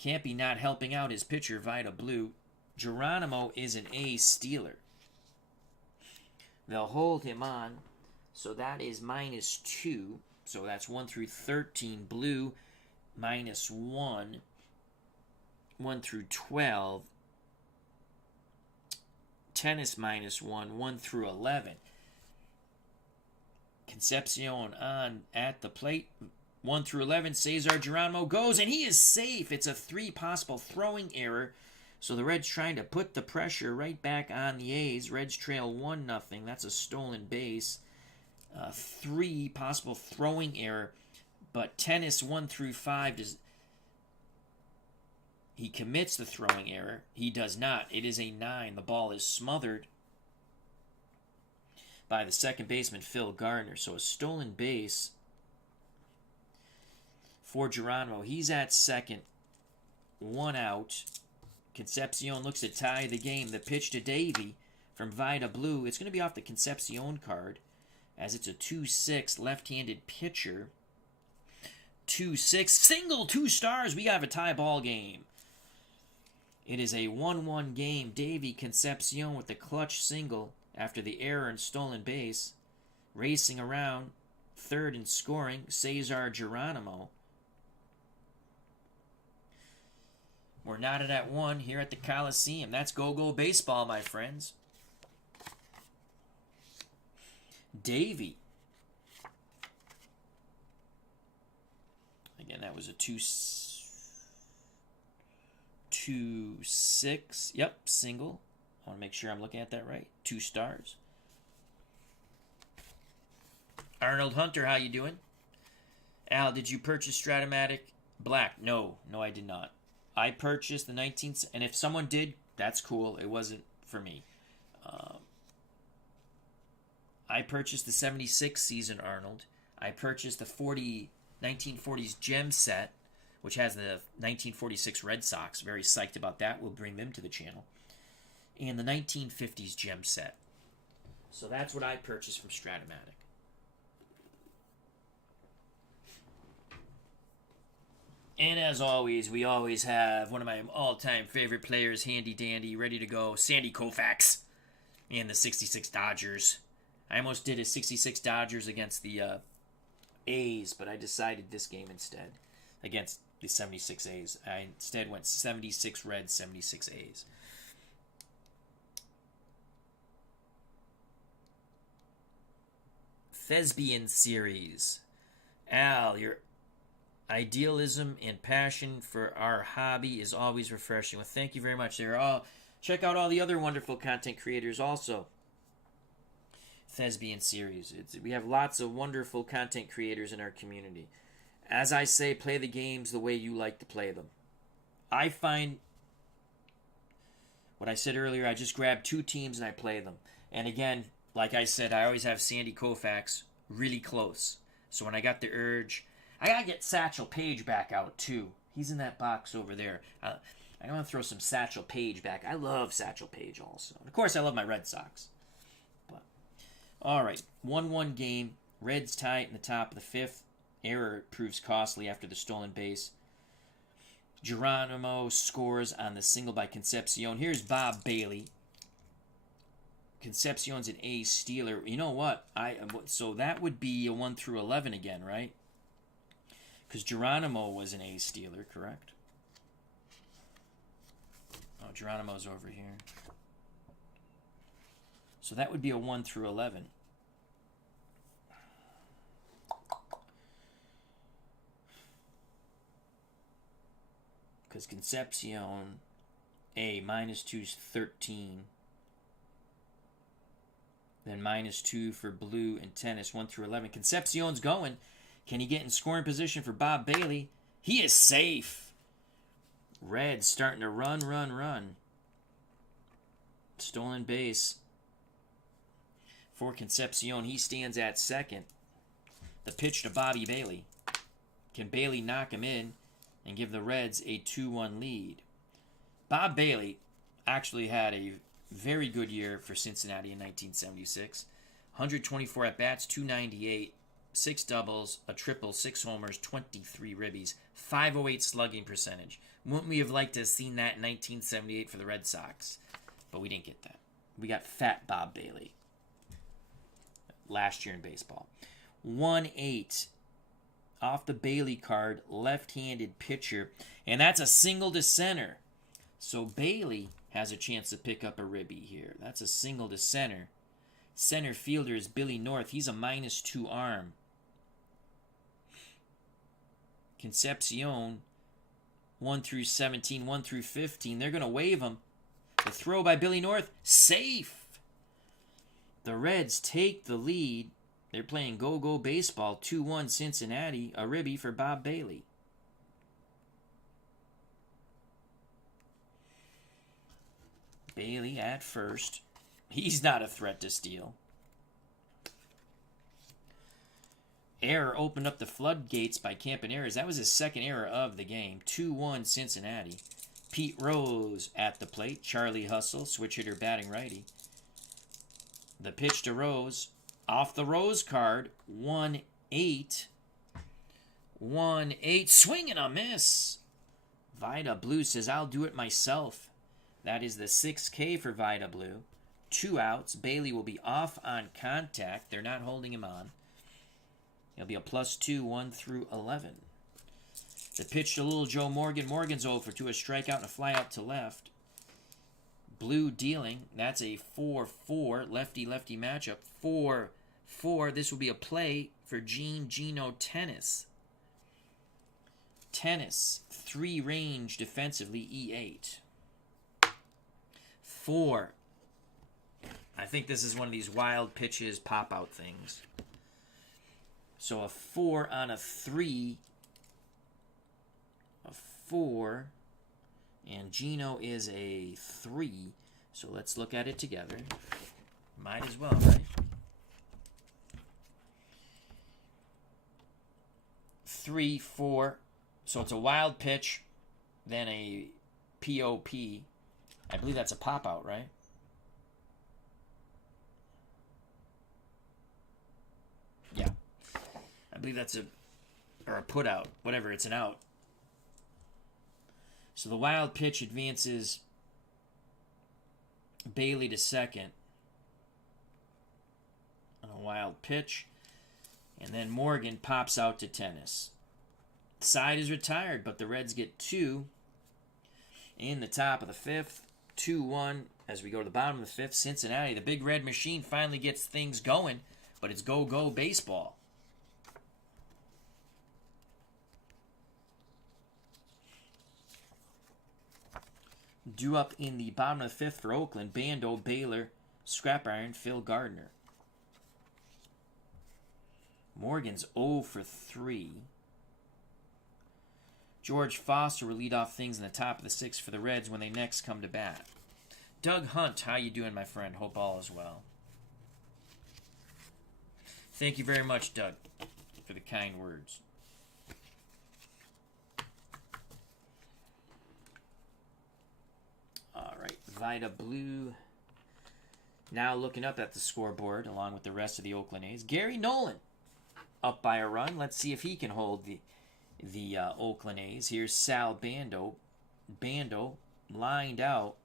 Campy not helping out his pitcher, Vida Blue. Geronimo is an A stealer. They'll hold him on. So that is -2. So that's 1 through 13. Blue -1. 1 through 12. Tennis -1. 1 through 11. Concepcion on at the plate. 1 through 11. Cesar Geronimo goes, and he is safe. It's a 3 possible throwing error. So the Reds trying to put the pressure right back on the A's. Reds trail 1-0. That's a stolen base. 3 possible throwing error. But Tennis 1 through 5 does. He commits the throwing error. He does not. It is a 9. The ball is smothered by the second baseman, Phil Gardner. So a stolen base for Geronimo. He's at second. 1 out. Concepcion looks to tie the game. The pitch to Davey from Vida Blue. It's going to be off the Concepcion card, as it's a 2-6 left-handed pitcher. 2-6. Single, 2 stars. We have a tie ball game. It is a 1-1 game. Davey Concepcion with the clutch single after the error and stolen base. Racing around third and scoring, Cesar Geronimo. We're knotted at 1 here at the Coliseum. That's go-go baseball, my friends. Davey. Again, that was a 2-6. Yep, single. I want to make sure I'm looking at that right. 2 stars. Arnold Hunter, how you doing? Al, did you purchase Stratomatic Black? No, I did not. I purchased the 19th, and if someone did, that's cool. It wasn't for me. I purchased the 76 season Arnold. I purchased the 1940s gem set, which has the 1946 Red Sox. Very psyched about that. We'll bring them to the channel. And the 1950s gem set. So that's what I purchased from Stratomatic. And as always, we always have one of my all-time favorite players, handy dandy, ready to go, Sandy Koufax, and the 66 Dodgers. I almost did a 66 Dodgers against the A's, but I decided this game instead, against the 76 A's. I instead went 76 Reds, 76 A's. Thespian series. Al, your idealism and passion for our hobby is always refreshing. Well, thank you very much. Check out all the other wonderful content creators also. Thespian series. We have lots of wonderful content creators in our community. As I say, play the games the way you like to play them. I find what I said earlier, I just grab 2 teams and I play them. And again, like I said, I always have Sandy Koufax really close. So when I got the urge, I gotta get Satchel Paige back out too. He's in that box over there. I want to throw some Satchel Paige back. I love Satchel Paige also. And of course, I love my Red Sox. But all right, 1-1 game. Reds tie it in the top of the 5th. Error proves costly after the stolen base. Geronimo scores on the single by Concepcion. Here's Bob Bailey. Concepcion's an A stealer. You know what? So that would be a 1 through 11 again, right? Because Geronimo was an A stealer, correct? Oh, Geronimo's over here. So that would be a 1 through 11. Because Concepcion, A, -2 is 13. Then -2 for Blue and Tennis, 1 through 11. Concepcion's going. Can he get in scoring position for Bob Bailey? He is safe. Reds starting to run. Stolen base for Concepcion. He stands at second. The pitch to Bobby Bailey. Can Bailey knock him in and give the Reds a 2-1 lead? Bob Bailey actually had a very good year for Cincinnati in 1976. 124 at-bats, 298, 6 doubles, a triple, 6 homers, 23 ribbies, 508 slugging percentage. Wouldn't we have liked to have seen that in 1978 for the Red Sox? But we didn't get that. We got Fat Bob Bailey last year in baseball. 1-8 off the Bailey card, left-handed pitcher, and that's a single to center. So Bailey has a chance to pick up a ribby here. That's a single to center. Center fielder is Billy North. He's a -2 arm. Concepcion, 1 through 17, 1 through 15. They're going to wave him. The throw by Billy North, safe. The Reds take the lead. They're playing go-go baseball, 2-1 Cincinnati. A ribby for Bob Bailey. Bailey at first. He's not a threat to steal. Error opened up the floodgates by Campaneris. That was his second error of the game. 2-1 Cincinnati. Pete Rose at the plate. Charlie Hustle, switch hitter batting righty. The pitch to Rose. Off the Rose card. 1-8. 1-8. Swing and a miss. Vida Blue says, I'll do it myself. That is the 6K for Vida Blue. 2 outs. Bailey will be off on contact. They're not holding him on. He'll be a +2, 1 through 11. The pitch to Little Joe Morgan. Morgan's over to a strikeout and a fly out to left. Blue dealing. That's a 4-4 lefty-lefty matchup. 4-4. This will be a play for Gino Tennis. Tennis, 3 range defensively, E8. 4. I think this is one of these wild pitches, pop-out things. So a 4 on a 3. A 4. And Gino is a 3. So let's look at it together. Might as well, right? 3, 4. So it's a wild pitch, then a POP. I believe that's a pop-out, right? Yeah. I believe that's a put-out. Whatever, it's an out. So the wild pitch advances Bailey to second on a wild pitch. And then Morgan pops out to Tennis. Side is retired, but the Reds get 2 in the top of the 5th. 2-1 as we go to the bottom of the 5th. Cincinnati, the big red machine, finally gets things going, but it's go-go baseball. Due up in the bottom of the 5th for Oakland, Bando, Baylor, Scrap Iron, Phil Gardner. Morgan's 0 for 3. George Foster will lead off things in the top of the 6th for the Reds when they next come to bat. Doug Hunt, how you doing, my friend? Hope all is well. Thank you very much, Doug, for the kind words. All right, Vida Blue. Now looking up at the scoreboard along with the rest of the Oakland A's. Gary Nolan up by a run. Let's see if he can hold the Oakland A's. Here's Sal Bando. Bando lined out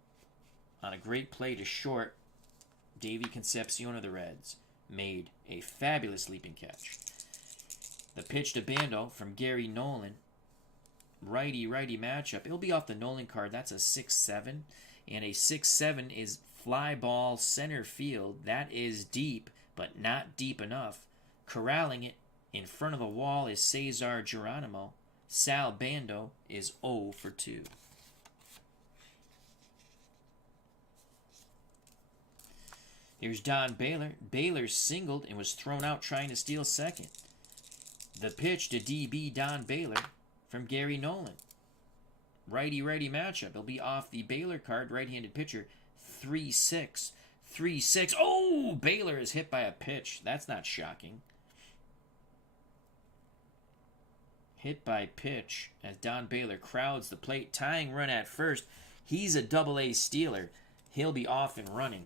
on a great play to short. Davey Concepcion of the Reds made a fabulous leaping catch. The pitch to Bando from Gary Nolan. Righty-righty matchup. It'll be off the Nolan card. That's a 6-7. And a 6-7 is fly ball center field. That is deep, but not deep enough. Corralling it in front of the wall is Cesar Geronimo. Sal Bando is 0 for 2. Here's Don Baylor. Baylor singled and was thrown out trying to steal second. The pitch to DB Don Baylor from Gary Nolan. Righty-righty matchup. It'll be off the Baylor card, right-handed pitcher, 3-6. 3-6. Oh, Baylor is hit by a pitch. That's not shocking. Hit by pitch as Don Baylor crowds the plate. Tying run at first. He's a double-A stealer. He'll be off and running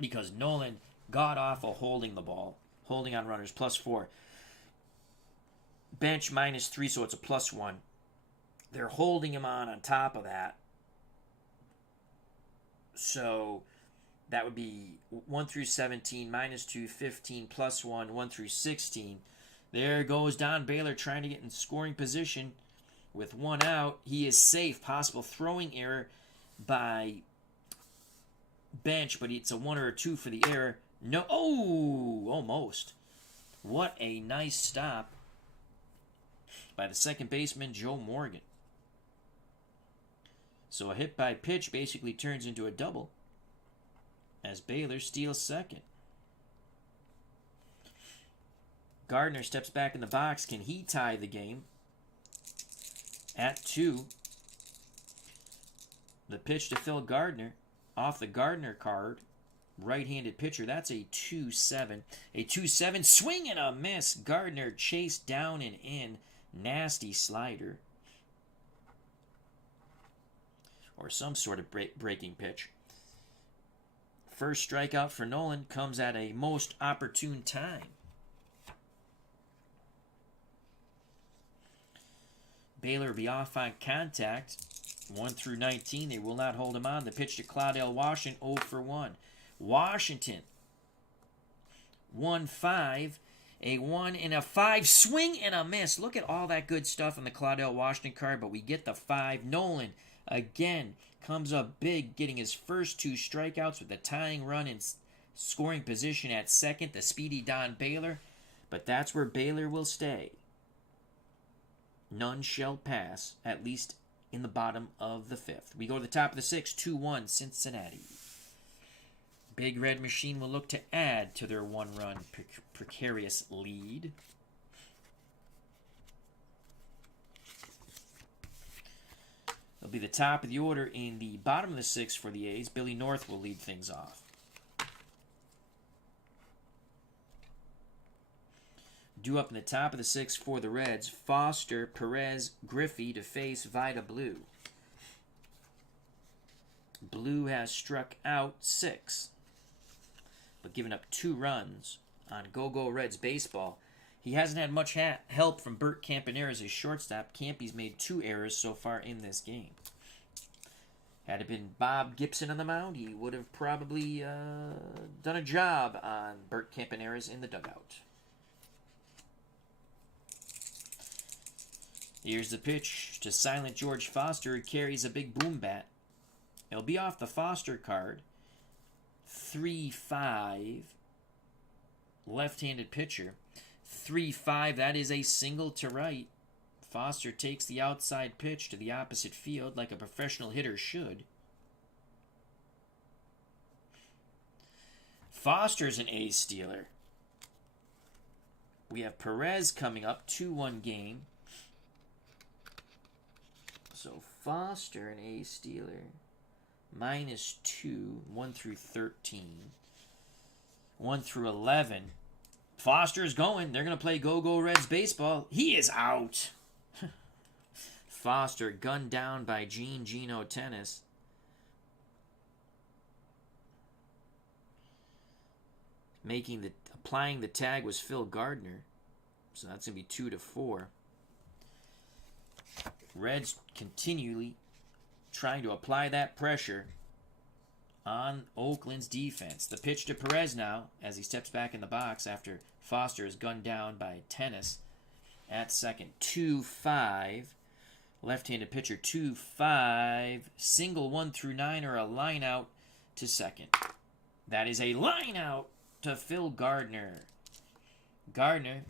because Nolan got off of holding the ball. Holding on runners, +4. Bench -3, so it's a +1. They're holding him on top of that. So that would be 1 through 17, -2, 15, +1, 1 through 16. There goes Don Baylor trying to get in scoring position with 1 out. He is safe. Possible throwing error by Bench, but it's a 1 or a 2 for the error. No, oh, almost. What a nice stop by the second baseman, Joe Morgan. So a hit by pitch basically turns into a double as Baylor steals second. Gardner steps back in the box. Can he tie the game? At 2. The pitch to Phil Gardner off the Gardner card. Right-handed pitcher. That's a 2-7. A 2-7 swing and a miss. Gardner chased down and in. Nasty slider. Or some sort of breaking pitch. First strikeout for Nolan comes at a most opportune time. Baylor will be off on contact. 1 through 19. They will not hold him on. The pitch to Claudell Washington, 0 for 1. Washington, 1-5. A 1 and a 5. Swing and a miss. Look at all that good stuff on the Claudell Washington card, but we get the 5. Nolan, again, comes up big, getting his first 2 strikeouts with a tying run in scoring position at second, the speedy Don Baylor. But that's where Baylor will stay. None shall pass, at least in the bottom of the 5th. We go to the top of the 6th, 2-1 Cincinnati. Big Red Machine will look to add to their 1-run precarious lead. It'll be the top of the order in the bottom of the 6th for the A's. Billy North will lead things off. Due up in the top of the 6th for the Reds, Foster, Perez, Griffey to face Vida Blue. Blue has struck out 6, but given up 2 runs on Go-Go Reds baseball. He hasn't had much help from Bert Campaneris as his shortstop. Campy's made 2 errors so far in this game. Had it been Bob Gibson on the mound, he would have probably done a job on Bert Campaneris in the dugout. Here's the pitch to silent George Foster, who carries a big boom bat. It'll be off the Foster card. 3-5. Left-handed pitcher. 3-5. That is a single to right. Foster takes the outside pitch to the opposite field like a professional hitter should. Foster's an ace stealer. We have Perez coming up. 2-1 game. So Foster, an ace stealer. -2, 1 through 13. 1 through 11. Foster's going. They're going to play Go-Go Reds baseball. He is out. Foster gunned down by Gino Tennis. Applying the tag was Phil Gardner. So that's going to be 2-4. Reds continually trying to apply that pressure on Oakland's defense. The pitch to Perez now as he steps back in the box after Foster is gunned down by Tennis at second. 2-5. Left-handed pitcher, 2-5. Single 1 through 9 or a line out to second. That is a line out to Phil Gardner. Gardner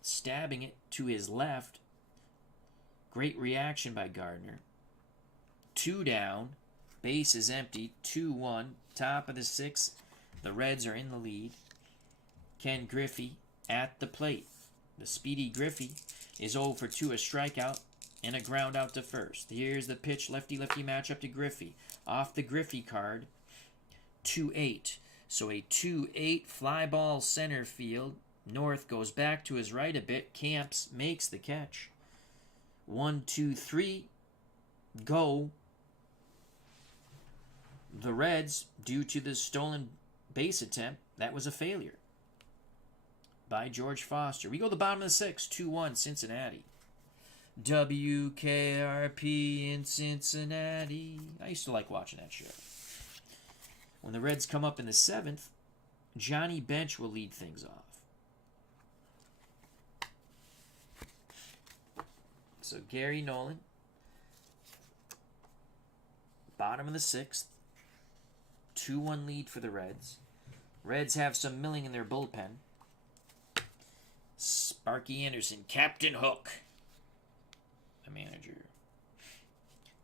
stabbing it to his left. Great reaction by Gardner. 2 down. Base is empty. 2-1. Top of the 6th. The Reds are in the lead. Ken Griffey at the plate. The speedy Griffey is 0 for 2, a strikeout and a ground out to first. Here's the pitch, lefty-lefty matchup to Griffey. Off the Griffey card, 2-8. So a 2-8 fly ball center field. North goes back to his right a bit. Camps makes the catch. 1, 2, 3. Go. the Reds, due to the stolen base attempt, that was a failure by George Foster. We go to the bottom of the 6th, 2-1 Cincinnati. WKRP in Cincinnati. I used to like watching that show. When the Reds come up in the 7th, Johnny Bench will lead things off. So Gary Nolan, bottom of the 6th, 2-1 lead for the Reds. Reds have some milling in their bullpen. Sparky Anderson, Captain Hook, the manager.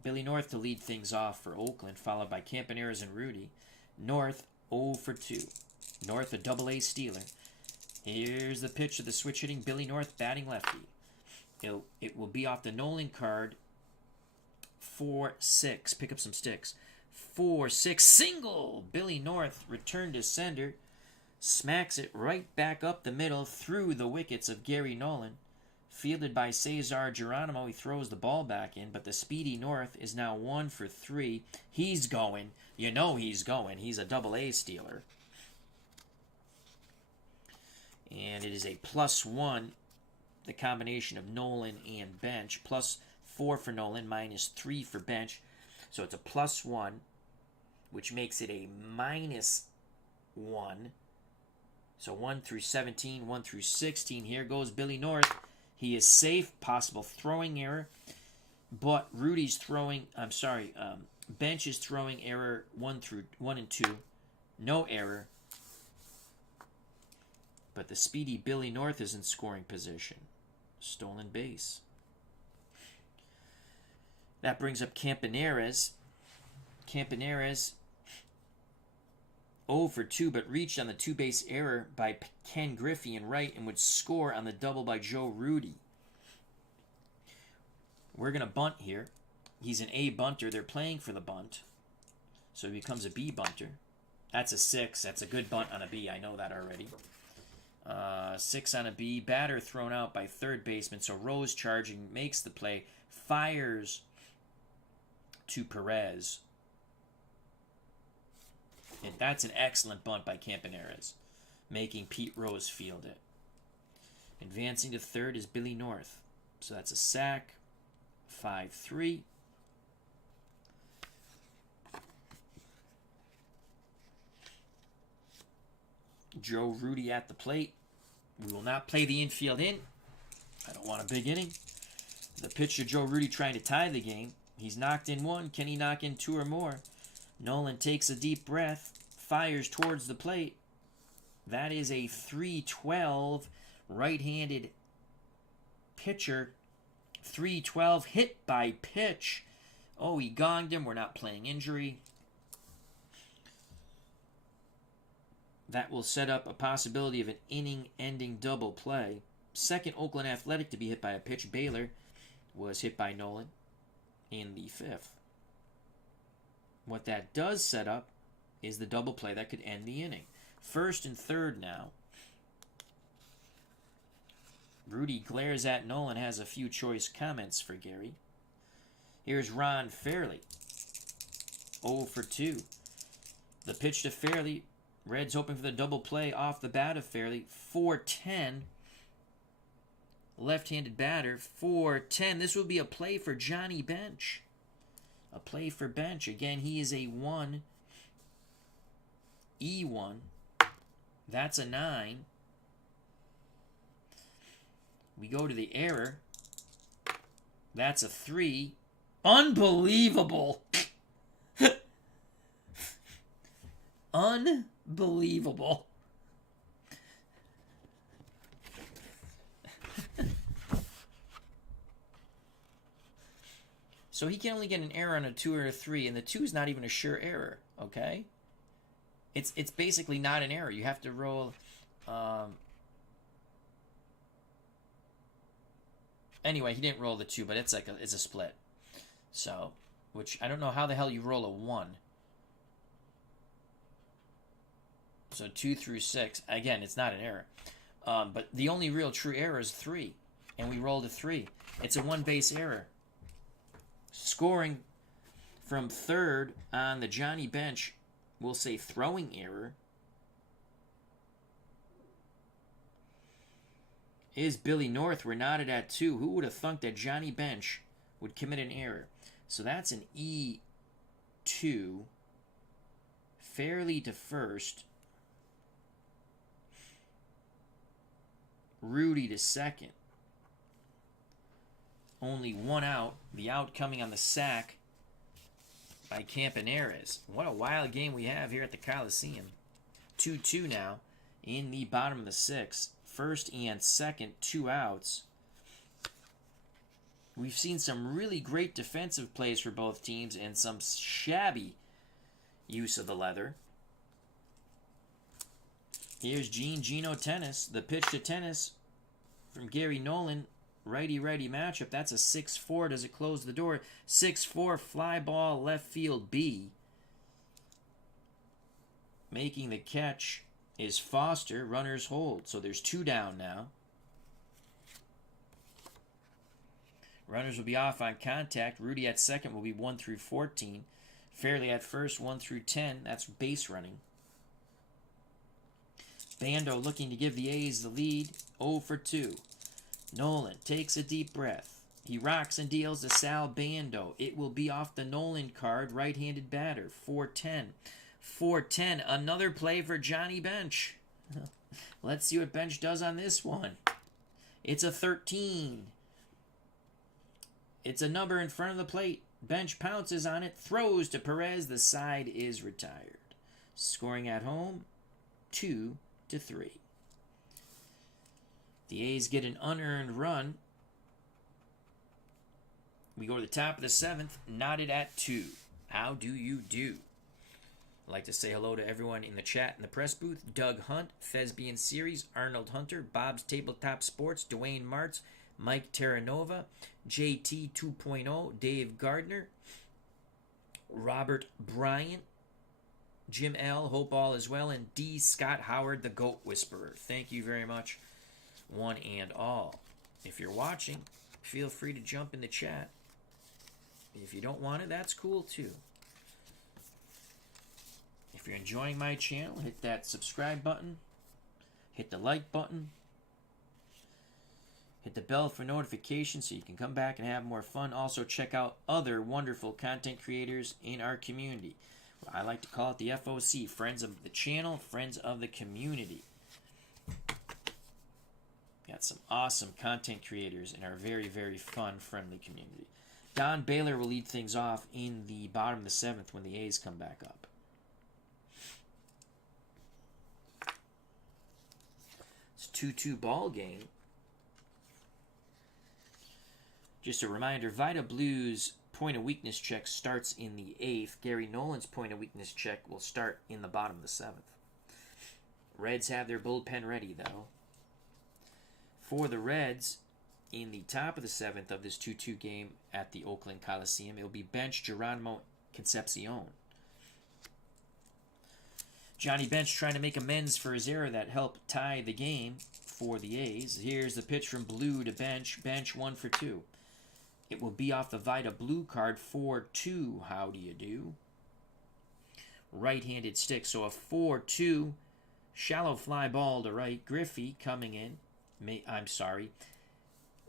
Billy North to lead things off for Oakland, followed by Campaneris and Rudy. North 0 for 2. North a double-A stealer. Here's the pitch of the switch-hitting Billy North, batting lefty. It will be off the Nolan card. 4-6. Pick up some sticks. 4-6. Single! Billy North returned to sender. Smacks it right back up the middle through the wickets of Gary Nolan. Fielded by Cesar Geronimo, he throws the ball back in, but the speedy North is now 1 for 3. He's going. You know he's going. He's a double-A stealer. And it is a +1, the combination of Nolan and Bench. +4 for Nolan, -3 for Bench. So it's a +1, which makes it a -1. So 1 through 17, 1 through 16. Here goes Billy North. He is safe. Possible throwing error. But Rudy's throwing, Bench is throwing error 1 and 2. No error. But the speedy Billy North is in scoring position. Stolen base. That brings up Campaneris. Campaneris 0 for 2, but reached on the two-base error by Ken Griffey in right and would score on the double by Joe Rudy. We're going to bunt here. He's an A bunter. They're playing for the bunt. So he becomes a B bunter. That's a 6. That's a good bunt on a B. I know that already. 6 on a B. Batter thrown out by third baseman. So Rose charging, makes the play. Fires to Perez. And that's an excellent bunt by Campaneris, making Pete Rose field it. Advancing to third is Billy North. So that's a sack. 5-3. Joe Rudy at the plate. We will not play the infield in. I don't want a big inning. The pitcher, Joe Rudy, trying to tie the game. He's knocked in 1. Can he knock in 2 or more? Nolan takes a deep breath, fires towards the plate. That is a 3-12 right-handed pitcher. 3-12 hit by pitch. Oh, he gonged him. We're not playing injury. That will set up a possibility of an inning-ending double play. Second Oakland Athletic to be hit by a pitch. Baylor was hit by Nolan in the 5th. What that does set up is the double play that could end the inning. First and third now. Rudy glares at Nolan, has a few choice comments for Gary. Here's Ron Fairley. 0 for 2. The pitch to Fairley. Reds hoping for the double play off the bat of Fairley. 4-10. Left-handed batter. 4-10. This will be a play for Johnny Bench. A play for Bench. Again, he is a 1. E1. That's a 9. We go to the error. That's a 3. Unbelievable. Unbelievable. So he can only get an error on a 2 or a 3, and the 2 is not even a sure error, okay? It's basically not an error. You have to roll... Anyway, he didn't roll the 2, but it's a split. So, which I don't know how the hell you roll a 1. So 2 through 6. Again, it's not an error. But the only real true error is 3. And we rolled a 3. It's a 1-base error. Scoring From third on the Johnny bench, we'll say throwing error, is Billy North. We're knotted at 2. Who would have thunk that Johnny bench would commit an error? So that's an E2. Fairly to first. Rudy to second. Only one out. The out coming on the sack by Campaneris. What a wild game we have here at the Coliseum. 2-2 now in the bottom of the 6th. First and second, 2 outs. We've seen some really great defensive plays for both teams and some shabby use of the leather. Here's Gino Tennis. The pitch to Tennis from Gary Nolan. Righty-righty matchup. That's a 6-4. Does it close the door? 6-4 fly ball left field B. Making the catch is Foster. Runners hold. So there's 2 down now. Runners will be off on contact. Rudy at second will be 1 through 14. Fairley at first, 1 through 10. That's base running. Bando looking to give the A's the lead. 0 for 2. Nolan takes a deep breath. He rocks and deals to Sal Bando. It will be off the Nolan card. Right-handed batter. 4-10. 4-10. Another play for Johnny Bench. Let's see what Bench does on this one. It's a 13. It's a number in front of the plate. Bench pounces on it. Throws to Perez. The side is retired. Scoring at home, 2-3. The A's get an unearned run. We go to the top of the 7th, knotted at 2. How do you do? I'd like to say hello to everyone in the chat in the press booth. Doug Hunt, Thespian Series, Arnold Hunter, Bob's Tabletop Sports, Dwayne Martz, Mike Terranova, JT 2.0, Dave Gardner, Robert Bryant, Jim L., Hope All as well, and D. Scott Howard, the Goat Whisperer. Thank you very much, one and all. If you're watching, feel free to jump in the chat. If you don't want it, that's cool too. If you're enjoying my channel, hit that subscribe button, hit the like button, hit the bell for notifications so you can come back and have more fun. Also, check out other wonderful content creators in our community. I like to call it the FOC, Friends of the Channel, Friends of the Community. Got some awesome content creators in our very, very fun, friendly community. Don Baylor will lead things off in the bottom of the 7th when the A's come back up. It's a 2-2 ball game. Just a reminder, Vita Blue's point of weakness check starts in the 8th. Gary Nolan's point of weakness check will start in the bottom of the 7th. Reds have their bullpen ready, though. For the Reds, in the top of the 7th of this 2-2 game at the Oakland Coliseum, it will be bench Geronimo Concepcion. Johnny Bench trying to make amends for his error that helped tie the game for the A's. Here's the pitch from Blue to Bench. Bench 1 for 2. It will be off the Vita Blue card, 4-2. How do you do? Right-handed stick, so a 4-2. Shallow fly ball to right. Griffey coming in.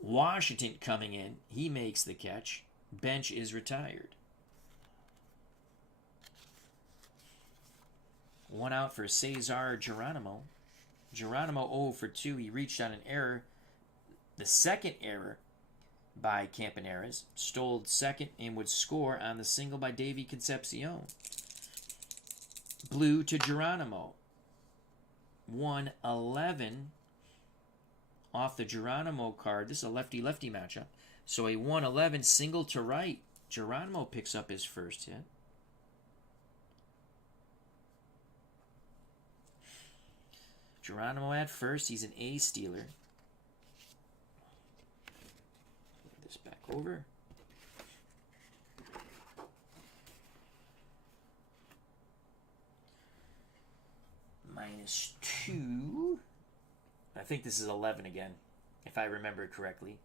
Washington coming in. He makes the catch. Bench is retired. 1 out for Cesar Geronimo. Geronimo 0 for 2. He reached on an error. The second error by Campaneris. Stole second and would score on the single by Davey Concepcion. Blue to Geronimo. 1-11 off the Geronimo card. This is a lefty-lefty matchup. So a 1-11 single to right. Geronimo picks up his first hit. Geronimo at first. He's an A stealer. Move this back over. -2. I think this is 11 again, if I remember correctly.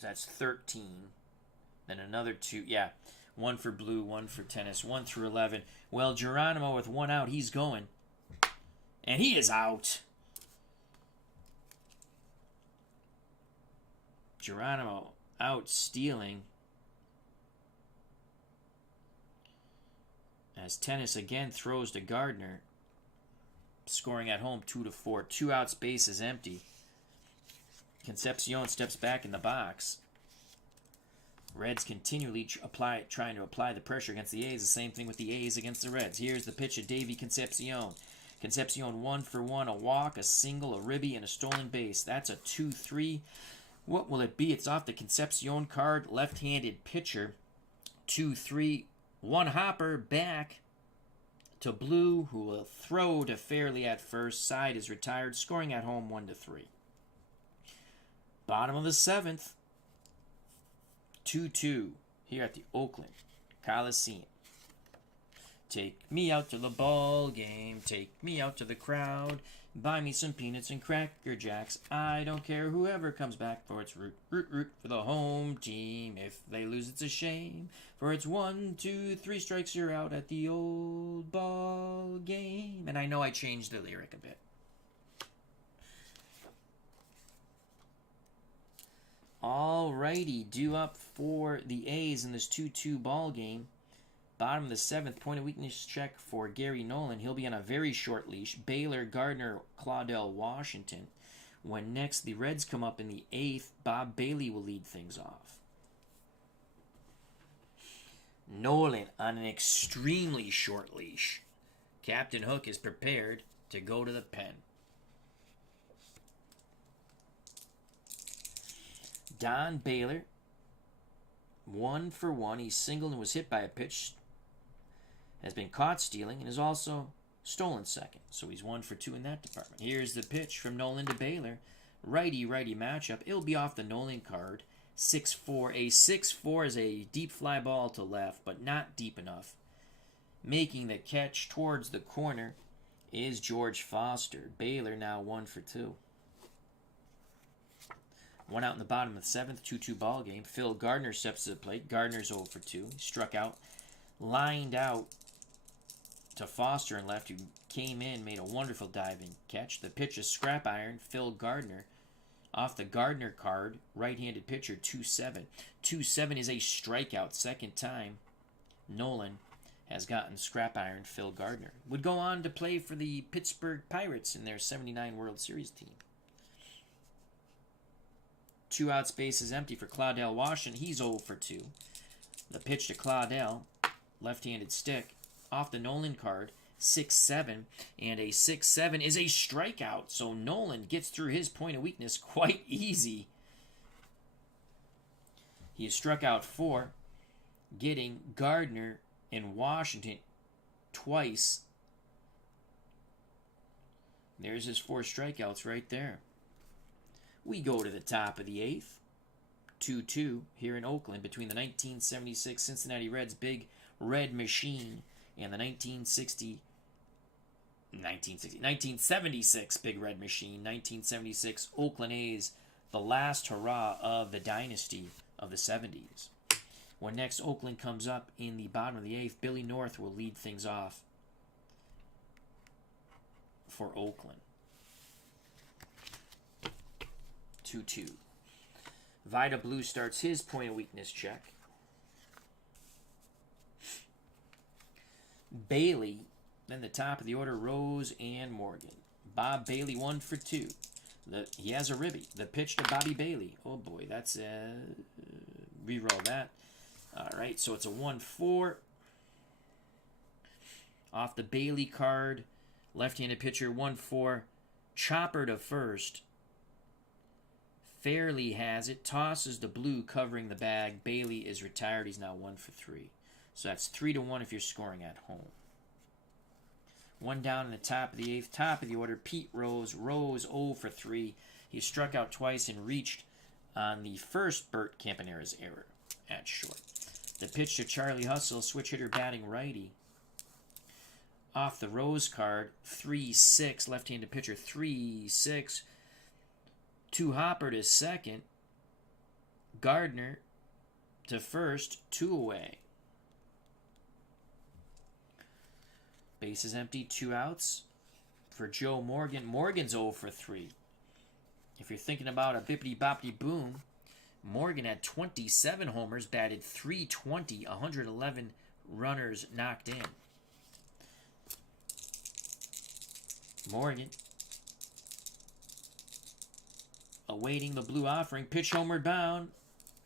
So that's 13. Then another 2. Yeah. 1 for blue, 1 for tennis, 1 through 11. Well, Geronimo with 1 out, he's going. And he is out. Geronimo out stealing. As tennis again throws to Gardner. Scoring at home 2-4. 2 outs, base is empty. Concepcion steps back in the box. Reds continually trying to apply the pressure against the A's. The same thing with the A's against the Reds. Here's the pitch of Davy Concepcion. Concepcion 1 for 1, a walk, a single, a ribby, and a stolen base. That's a 2-3. What will it be? It's off the Concepcion card. Left-handed pitcher. 2-3. 1 hopper back to Blue, who will throw to Fairley at first. Side is retired, scoring at home 1-3. Bottom of the 7th. 2-2 here at the Oakland Coliseum. Take me out to the ball game. Take me out to the crowd. Buy me some peanuts and Cracker Jacks. I don't care whoever comes back, for it's root for the home team. If they lose, it's a shame. For it's 1, 2, 3 strikes, you're out at the old ball game. And I know I changed the lyric a bit. Alrighty, due up for the A's in this 2-2 ball game. Bottom of the 7th, point of weakness check for Gary Nolan. He'll be on a very short leash. Baylor, Gardner, Claudel, Washington. When next the Reds come up in the 8th, Bob Bailey will lead things off. Nolan on an extremely short leash. Captain Hook is prepared to go to the pen. Don Baylor, 1 for 1. He singled and was hit by a pitch. Has been caught stealing and is also stolen second. So he's 1 for 2 in that department. Here's the pitch from Nolan to Baylor. Righty-righty matchup. It'll be off the Nolan card. 6-4. A 6-4 is a deep fly ball to left, but not deep enough. Making the catch towards the corner is George Foster. Baylor now 1 for 2. 1 out in the bottom of the 7th, 2-2 ball game. Phil Gardner steps to the plate. Gardner's 0 for 2. He struck out. Lined out to Foster and left, who came in, made a wonderful diving catch. The pitch is scrap iron. Phil Gardner off the Gardner card. Right-handed pitcher, 2-7. 2-7 is a strikeout. Second time Nolan has gotten scrap iron Phil Gardner. Would go on to play for the Pittsburgh Pirates in their 79 World Series team. 2 outs, base is empty for Claudel Washington. He's 0 for 2. The pitch to Claudel, left-handed stick, off the Nolan card, 6-7. And a 6-7 is a strikeout. So Nolan gets through his point of weakness quite easy. He has struck out 4, getting Gardner and Washington twice. There's his 4 strikeouts right there. We go to the top of the 8th. 2-2 here in Oakland between the 1976 Cincinnati Reds Big Red Machine and the 1976 Big Red Machine, 1976 Oakland A's, the last hurrah of the dynasty of the 70s. When next Oakland comes up in the bottom of the 8th, Billy North will lead things off for Oakland. 2-2. Vida Blue starts his point of weakness check. Bailey, then the top of the order, Rose and Morgan. Bob Bailey 1 for 2. He has a ribby. The pitch to Bobby Bailey. Oh boy, that's reroll that. All right, so it's a 1-4. Off the Bailey card, left-handed pitcher 1-4. Chopper to first. Fairley has it, tosses the Blue covering the bag. Bailey is retired. He's now 1 for 3. So that's 3-1 if you're scoring at home. 1 down in the top of the 8th. Top of the order, Pete Rose. Rose 0 for 3. He struck out twice and reached on the first Bert Campanera's error at short. The pitch to Charlie Hustle, switch hitter batting righty. Off the Rose card, 3-6. Left-handed pitcher, 3-6. 2 hopper to second. Gardner to first, 2 away. Bases empty, 2 outs for Joe Morgan. Morgan's 0 for 3. If you're thinking about a bippity-boppity boom, Morgan had 27 homers, batted .320, 111 runners knocked in. Morgan awaiting the blue offering. Pitch homeward bound.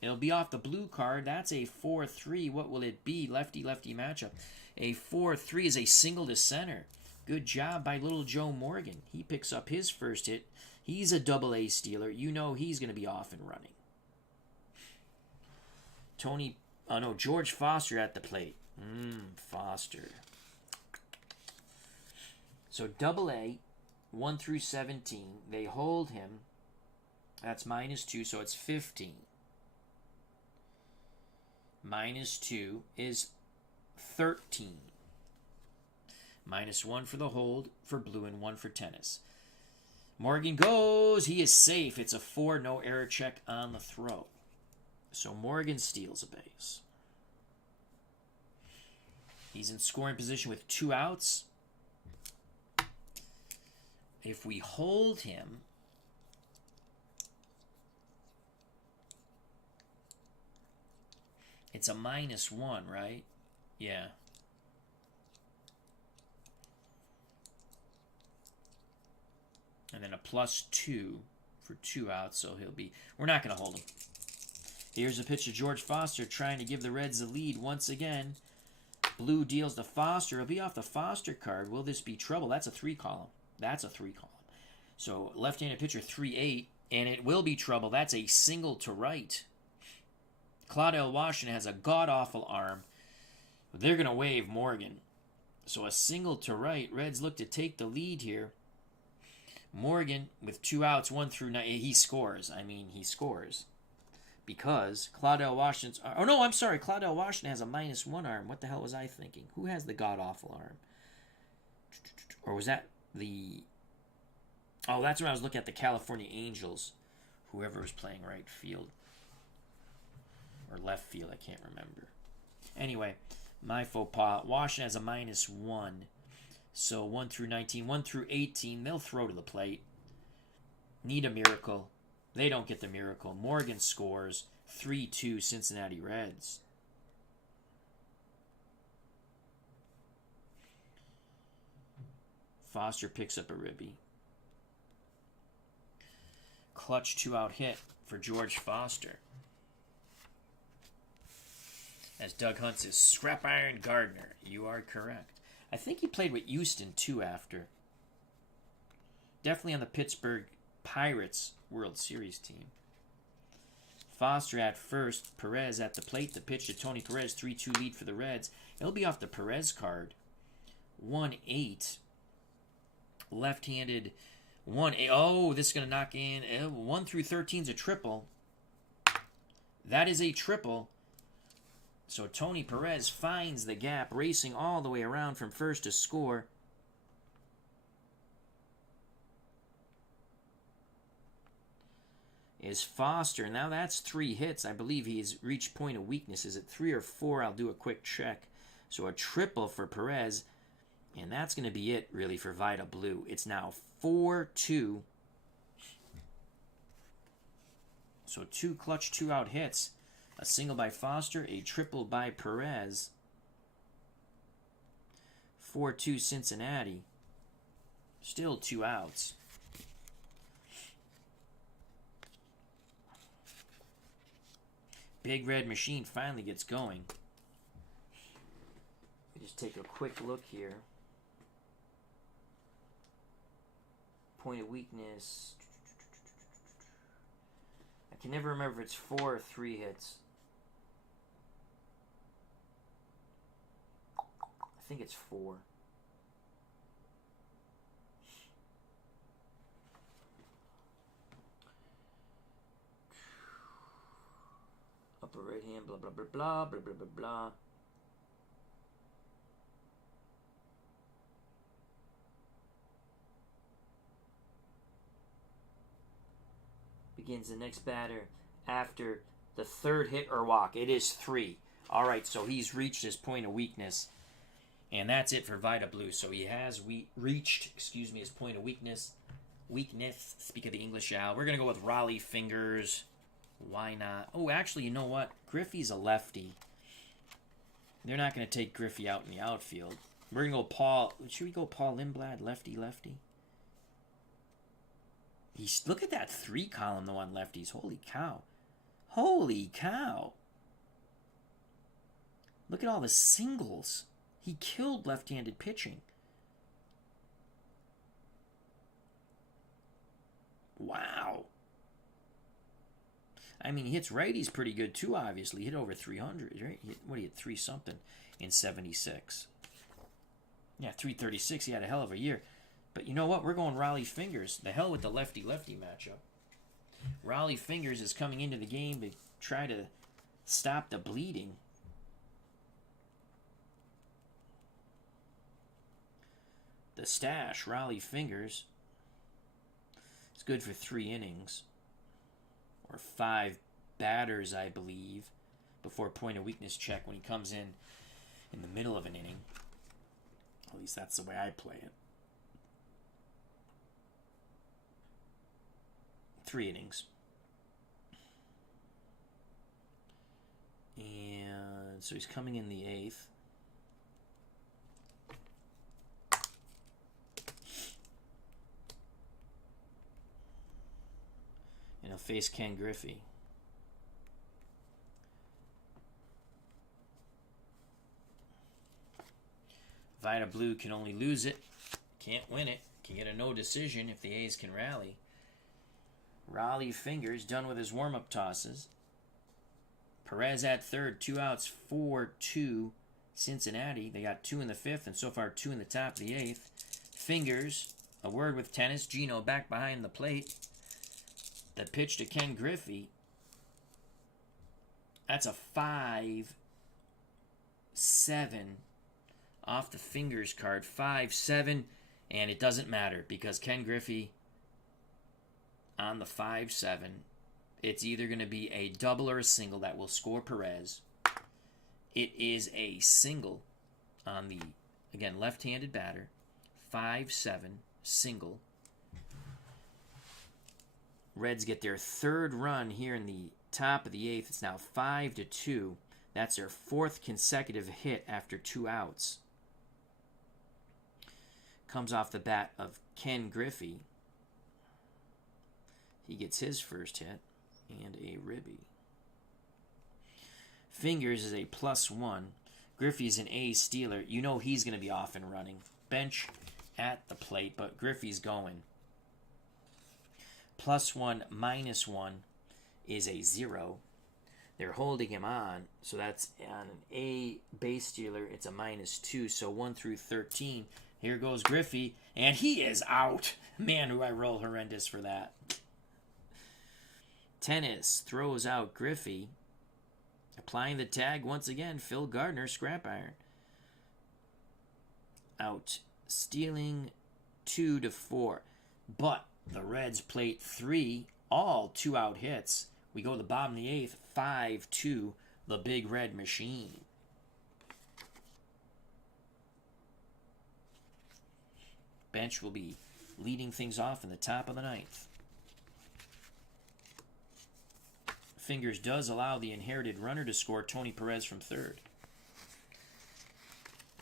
It'll be off the blue card. That's a 4-3. What will it be? Lefty-lefty matchup. A 4-3 is a single to center. Good job by little Joe Morgan. He picks up his first hit. He's a double-A stealer. You know he's going to be off and running. George Foster at the plate. Foster. So double-A, 1 through 17. They hold him. That's -2, so it's 15. -2 is 13. -1 for the hold for blue and 1 for tennis. Morgan goes. He is safe. It's a 4, no error check on the throw. So Morgan steals a base. He's in scoring position with 2 outs. If we hold him, it's a -1, right? Yeah. And then a +2 for 2 outs, so we're not going to hold him. Here's a pitch to George Foster trying to give the Reds the lead once again. Blue deals to Foster. It'll be off the Foster card. Will this be trouble? That's a 3 column. That's a 3 column. So left-handed pitcher 3-8, and it will be trouble. That's a single to right. Claudell Washington has a god-awful arm. They're going to waive Morgan. So a single to right. Reds look to take the lead here. Morgan with 2 outs, 1 through 9. He scores. He scores. Because Claudell Washington's... Oh, no, I'm sorry. Claudell Washington has a -1 arm. What the hell was I thinking? Who has the god-awful arm? Or was that the... Oh, that's when I was looking at the California Angels. Whoever was playing right field. Or left field, I can't remember. Anyway, my faux pas. Washington has a -1. So 1 through 19. 1 through 18, they'll throw to the plate. Need a miracle. They don't get the miracle. Morgan scores. 3-2 Cincinnati Reds. Foster picks up a ribby. Clutch 2-out hit for George Foster. As Doug Hunt says, Scrap Iron Gardner. You are correct. I think he played with Houston, too, after. Definitely on the Pittsburgh Pirates World Series team. Foster at first. Perez at the plate. The pitch to Tony Perez. 3-2 lead for the Reds. It'll be off the Perez card. 1-8. Left-handed 1-8. Oh, this is going to knock in. 1 through 13 is a triple. That is a triple. So Tony Perez finds the gap, racing all the way around from first to score. Is Foster. Now that's 3 hits. I believe he's reached point of weakness. Is it 3 or 4? I'll do a quick check. So a triple for Perez. And that's going to be it, really, for Vida Blue. It's now 4-2. So 2 clutch 2-out hits. A single by Foster, a triple by Perez. 4-2 Cincinnati. Still 2 outs. Big Red Machine finally gets going. Let me just take a quick look here. Point of weakness. I can never remember if it's 4 or 3 hits. I think it's 4. Upper right hand, blah, blah, blah, blah, blah, blah, blah, blah. Begins the next batter after the third hit or walk. It is 3. All right, so he's reached his point of weakness. And that's it for Vida Blue. So he has reached, his point of weakness. Speak of the English, Al. We're going to go with Raleigh Fingers. Why not? Oh, actually, you know what? Griffey's a lefty. They're not going to take Griffey out in the outfield. We're going to go Paul. Should we go Paul Lindblad? Lefty. Look at that 3 column, though, on lefties. Holy cow. Look at all the singles. He killed left-handed pitching. Wow. I mean, he hits righties pretty good, too, obviously. He hit over 300, right? He hit 3-something in 76. Yeah, 336. He had a hell of a year. But you know what? We're going Raleigh Fingers. The hell with the lefty-lefty matchup. Raleigh Fingers is coming into the game to try to stop the bleeding. The stash, Raleigh Fingers. It's good for 3 innings. Or 5 batters, I believe, before point of weakness check when he comes in the middle of an inning. At least that's the way I play it. 3 innings. And so he's coming in the 8th. And he'll face Ken Griffey. Vida Blue can only lose it. Can't win it. Can get a no decision if the A's can rally. Raleigh Fingers done with his warm-up tosses. Perez at third. 2 outs. 4-2 Cincinnati. They got 2 in the 5th and so far 2 in the top of the 8th. Fingers. A word with tennis. Gino back behind the plate. The pitch to Ken Griffey. That's a 5-7 off the Fingers card. 5-7, and it doesn't matter because Ken Griffey on the 5-7, it's either going to be a double or a single that will score Perez. It is a single on the, again, left-handed batter. 5-7, single. Reds get their 3rd run here in the top of the 8th. It's now 5-2. That's their 4th consecutive hit after 2 outs. Comes off the bat of Ken Griffey. He gets his first hit and a ribby. Fingers is a +1. Griffey's an A stealer. You know he's going to be off and running. Bench at the plate, but Griffey's going. +1, -1 is a 0. They're holding him on, so that's on an A base stealer. It's a -2, so 1 through 13. Here goes Griffey, and he is out. Man, do I roll horrendous for that. Tennis throws out Griffey. Applying the tag once again, Phil Gardner, scrap iron. Out. Stealing 2-4. But the Reds plate 3, all 2-out hits. We go to the bottom of the 8th, 5-2, the Big Red Machine. Bench will be leading things off in the top of the 9th. Fingers does allow the inherited runner to score, Tony Perez from 3rd.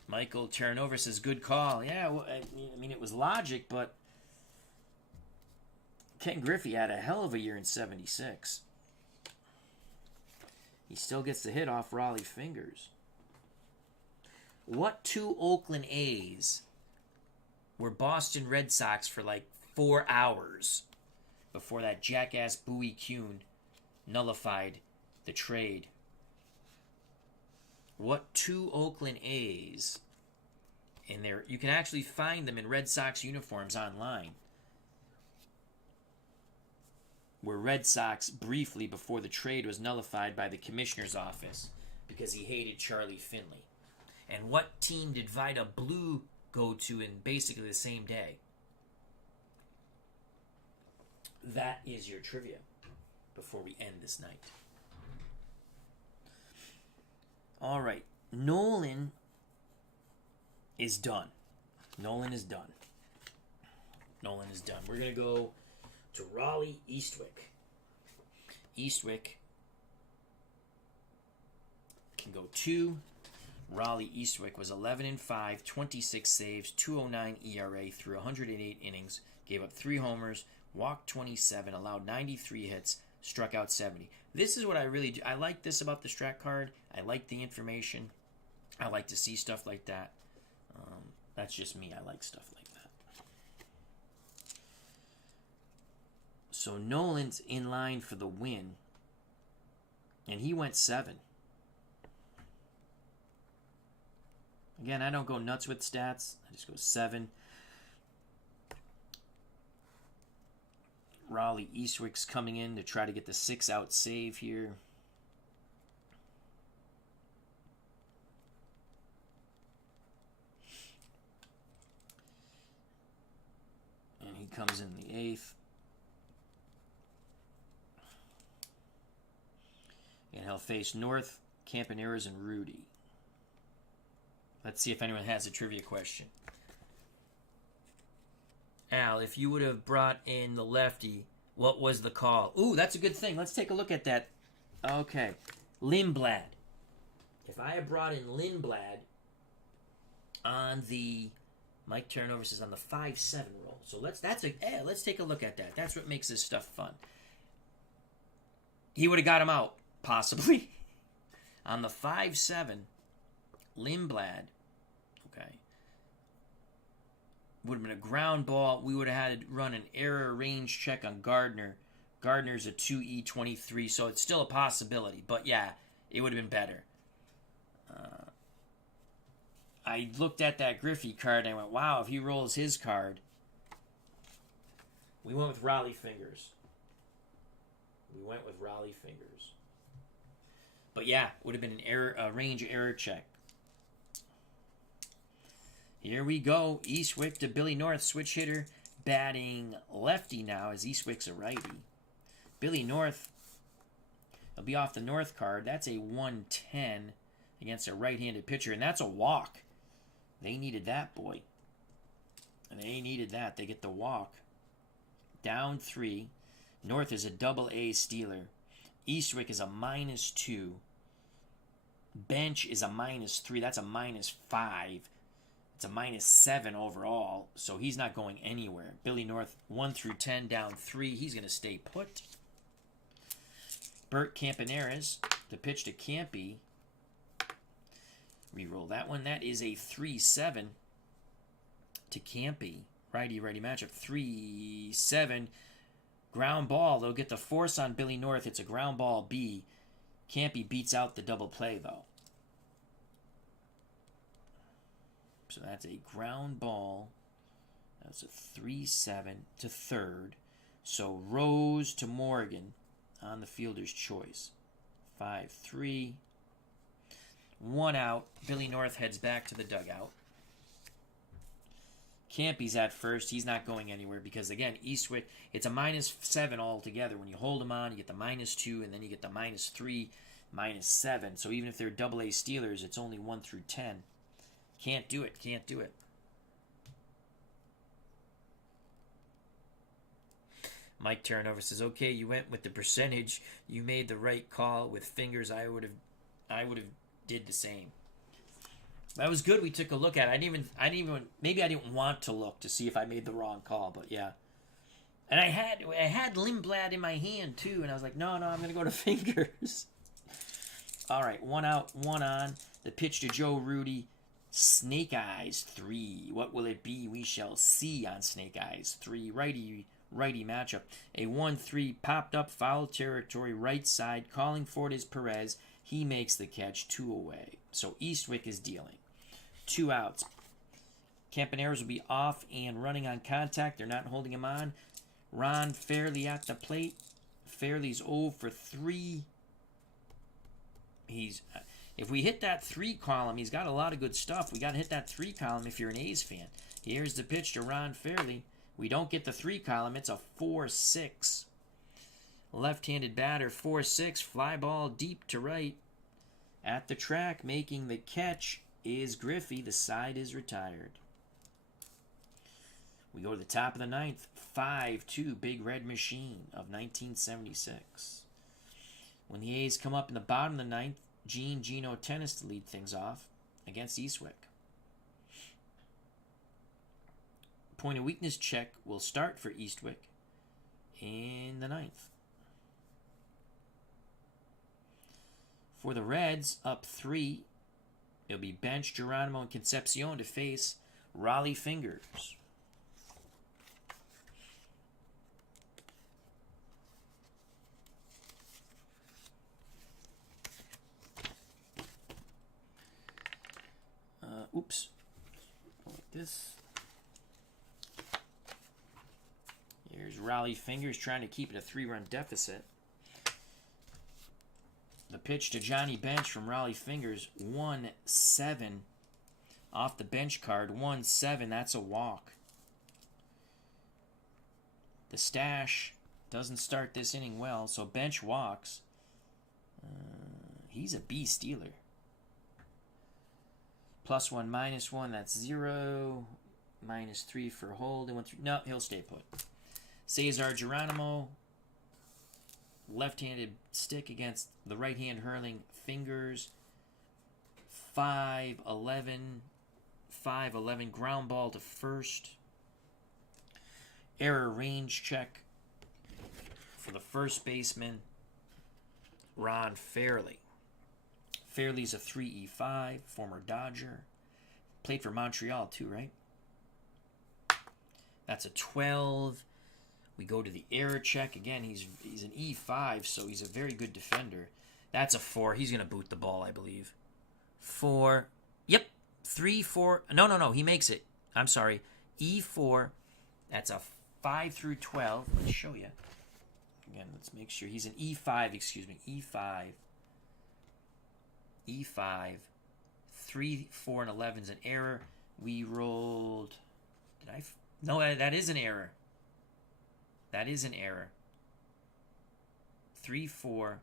Michael Terranova says, good call. Yeah, well, I mean, it was logic, but Ken Griffey had a hell of a year in 76. He still gets the hit off Raleigh Fingers. What 2 Oakland A's were Boston Red Sox for like 4 hours before that jackass Bowie Kuhn nullified the trade? What 2 Oakland A's, and there you can actually find them in Red Sox uniforms online, were Red Sox briefly before the trade was nullified by the commissioner's office because he hated Charlie Finley? And what team did Vida Blue go to in basically the same day? That is your trivia before we end this night. All right. Nolan is done. Nolan is done. Nolan is done. We're going to go to Raleigh Eastwick. Eastwick can go 2. Raleigh Eastwick was 11-5, 26 saves, 2.09 ERA through 108 innings, gave up 3 homers, walked 27, allowed 93 hits, struck out 70. This is what I really do. I like this about the Strat card. I like the information. I like to see stuff like that. That's just me. I like stuff like that. So Nolan's in line for the win, and he went 7. Again, I don't go nuts with stats. I just go 7. Raleigh Eastwick's coming in to try to get the 6-out save here. And he comes in the 8th. And he'll face North, Campaneras, and Rudy. Let's see if anyone has a trivia question. Al, if you would have brought in the lefty, what was the call? Ooh, that's a good thing. Let's take a look at that. Okay. Lindblad. If I had brought in Lindblad on the Mike Turnover says on the 5-7 roll. So let's take a look at that. That's what makes this stuff fun. He would have got him out, possibly. On the 5-7, Lindblad, okay, would have been a ground ball. We would have had to run an error range check on Gardner. Gardner's a 2E23, so it's still a possibility. But yeah, it would have been better. I looked at that Griffey card and I went, wow, if he rolls his card. We went with Raleigh Fingers. But yeah, would have been a range error check. Here we go. Eastwick to Billy North, switch hitter, batting lefty now as Eastwick's a righty. Billy North, he'll be off the North card. That's a 110 against a right-handed pitcher, and that's a walk. They needed that, boy. They needed that. They get the walk. Down 3. North is a double-A stealer. Eastwick is a -2. Bench is a -3. That's a -5. It's a -7 overall, so he's not going anywhere. Billy North, 1 through 10, down 3. He's going to stay put. Bert Campaneras, the pitch to Campy. Reroll that one. That is a 3-7 to Campy. Righty-righty matchup. 3-7. Ground ball. They'll get the force on Billy North. It's a ground ball B. Campy beats out the double play, though. So that's a ground ball. That's a 3-7 to third. So Rose to Morgan on the fielder's choice. 5-3. 1 out. Billy North heads back to the dugout. Campy's at first. He's not going anywhere because, again, Eastwick, it's a -7 altogether. When you hold him on, you get the -2, and then you get the -3, -7. So even if they're double-A Steelers, it's only 1 through 10. Can't do it. Can't do it. Mike Turnover says, okay, you went with the percentage. You made the right call with fingers. I would have did the same. That was good. We took a look at it. I didn't even maybe I didn't want to look to see if I made the wrong call, but yeah. And I had Lindblad in my hand too, and I was like, no, I'm gonna go to fingers. All right, 1 out, 1 on. The pitch to Joe Rudy. Snake Eyes 3. What will it be? We shall see on Snake Eyes 3. Righty matchup. A 1-3 popped up foul territory right side. Calling for it is Perez. He makes the catch. 2 away. So Eastwick is dealing. 2 outs. Campaneras will be off and running on contact. They're not holding him on. Ron Fairley at the plate. Fairley's 0 for 3. If we hit that 3 column, he's got a lot of good stuff. We got to hit that 3 column if you're an A's fan. Here's the pitch to Ron Fairley. We don't get the 3 column. It's a 4-6. Left-handed batter, 4-6. Fly ball deep to right. At the track, making the catch is Griffey. The side is retired. We go to the top of the ninth. 5-2 Big Red Machine of 1976. When the A's come up in the bottom of the ninth, Geno Tennis to lead things off against Eastwick. Point of weakness check will start for Eastwick in the ninth. For the Reds, up 3, it'll be Bench, Geronimo, and Concepcion to face Raleigh Fingers. Oops. Like this. Here's Raleigh Fingers trying to keep it a 3-run deficit. The pitch to Johnny Bench from Raleigh Fingers, 1-7 off the bench card. 1-7, that's a walk. The stash doesn't start this inning well, so Bench walks. He's a B-stealer. +1, -1, that's 0. -3 for hold. No, he'll stay put. Cesar Geronimo, left-handed stick against the right-hand hurling Fingers. 5-11, ground ball to first. Error range check for the first baseman, Ron Fairley. Fairley's a 3-5, former Dodger. Played for Montreal too, right? That's a 12. We go to the error check. Again, he's an E5, so he's a very good defender. That's a 4. He's going to boot the ball, I believe. 4. Yep. 3, 4. No. He makes it. I'm sorry. E4. That's a 5 through 12. Let's show you. Again, let's make sure. He's an E5, excuse me. E5. 3, 4, and 11 is an error. We rolled... No, that is an error. That is an error. 3, 4,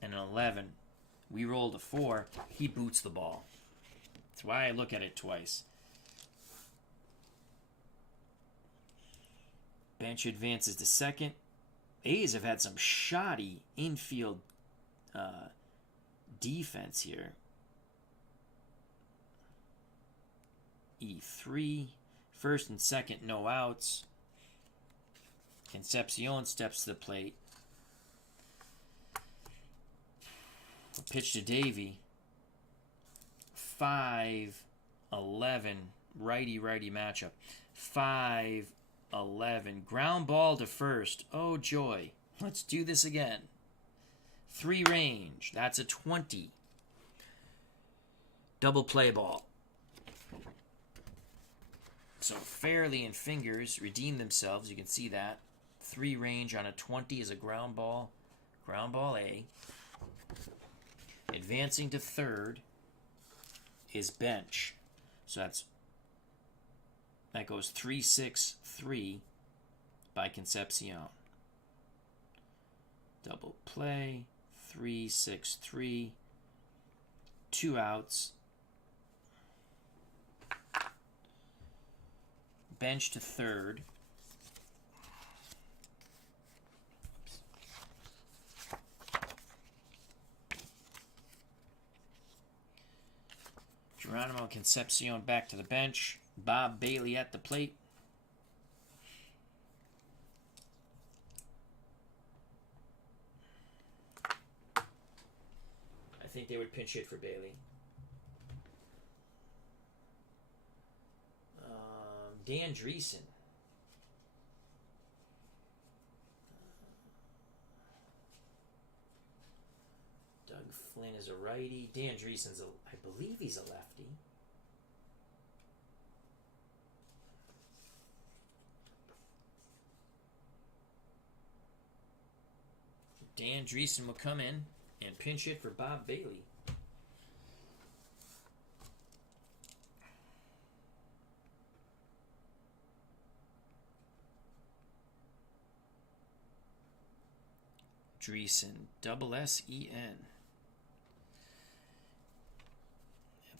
and an 11. We rolled a 4. He boots the ball. That's why I look at it twice. Bench advances to second. A's have had some shoddy infield defense here. E3. First and second, no outs. Concepcion steps to the plate. Pitch to Davey. 5-11. Righty-righty matchup. 5-11. Ground ball to first. Oh, joy. Let's do this again. 3 range. That's a 20. Double play ball. So Fairley and Fingers redeem themselves. You can see that. 3 range on a 20 is a ground ball. Ground ball A. Advancing to third is Bench. So that goes 3-6-3 by Concepcion. Double play. 3-6-3. 2 outs. Bench to third. Geronimo Concepcion back to the bench. Bob Bailey at the plate. I think they would pinch hit for Bailey. Dan Dreesen. Doug Flynn is a righty. Dan Dreesen's I believe he's a lefty. Dan Dreesen will come in and pinch hit for Bob Bailey. Dreesen, double S-E-N.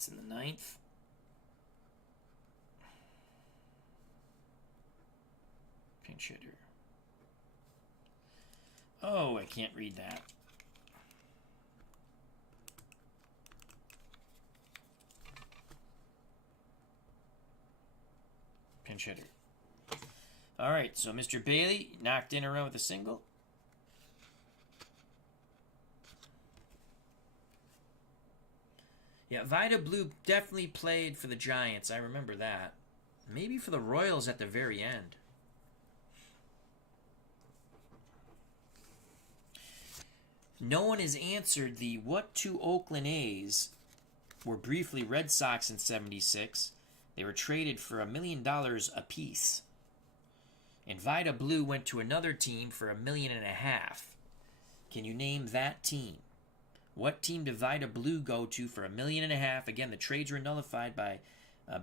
Giants in the 9th. Pinch hitter. Oh, I can't read that. Pinch hitter. All right, so Mr. Bailey knocked in a run with a single. Yeah, Vida Blue definitely played for the Giants. I remember that. Maybe for the Royals at the very end. No one has answered the what two Oakland A's were briefly Red Sox in '76. They were traded for $1 million apiece. And Vida Blue went to another team for $1.5 million. Can you name that team? What team did Vida Blue go to for $1.5 million? Again, the trades were nullified by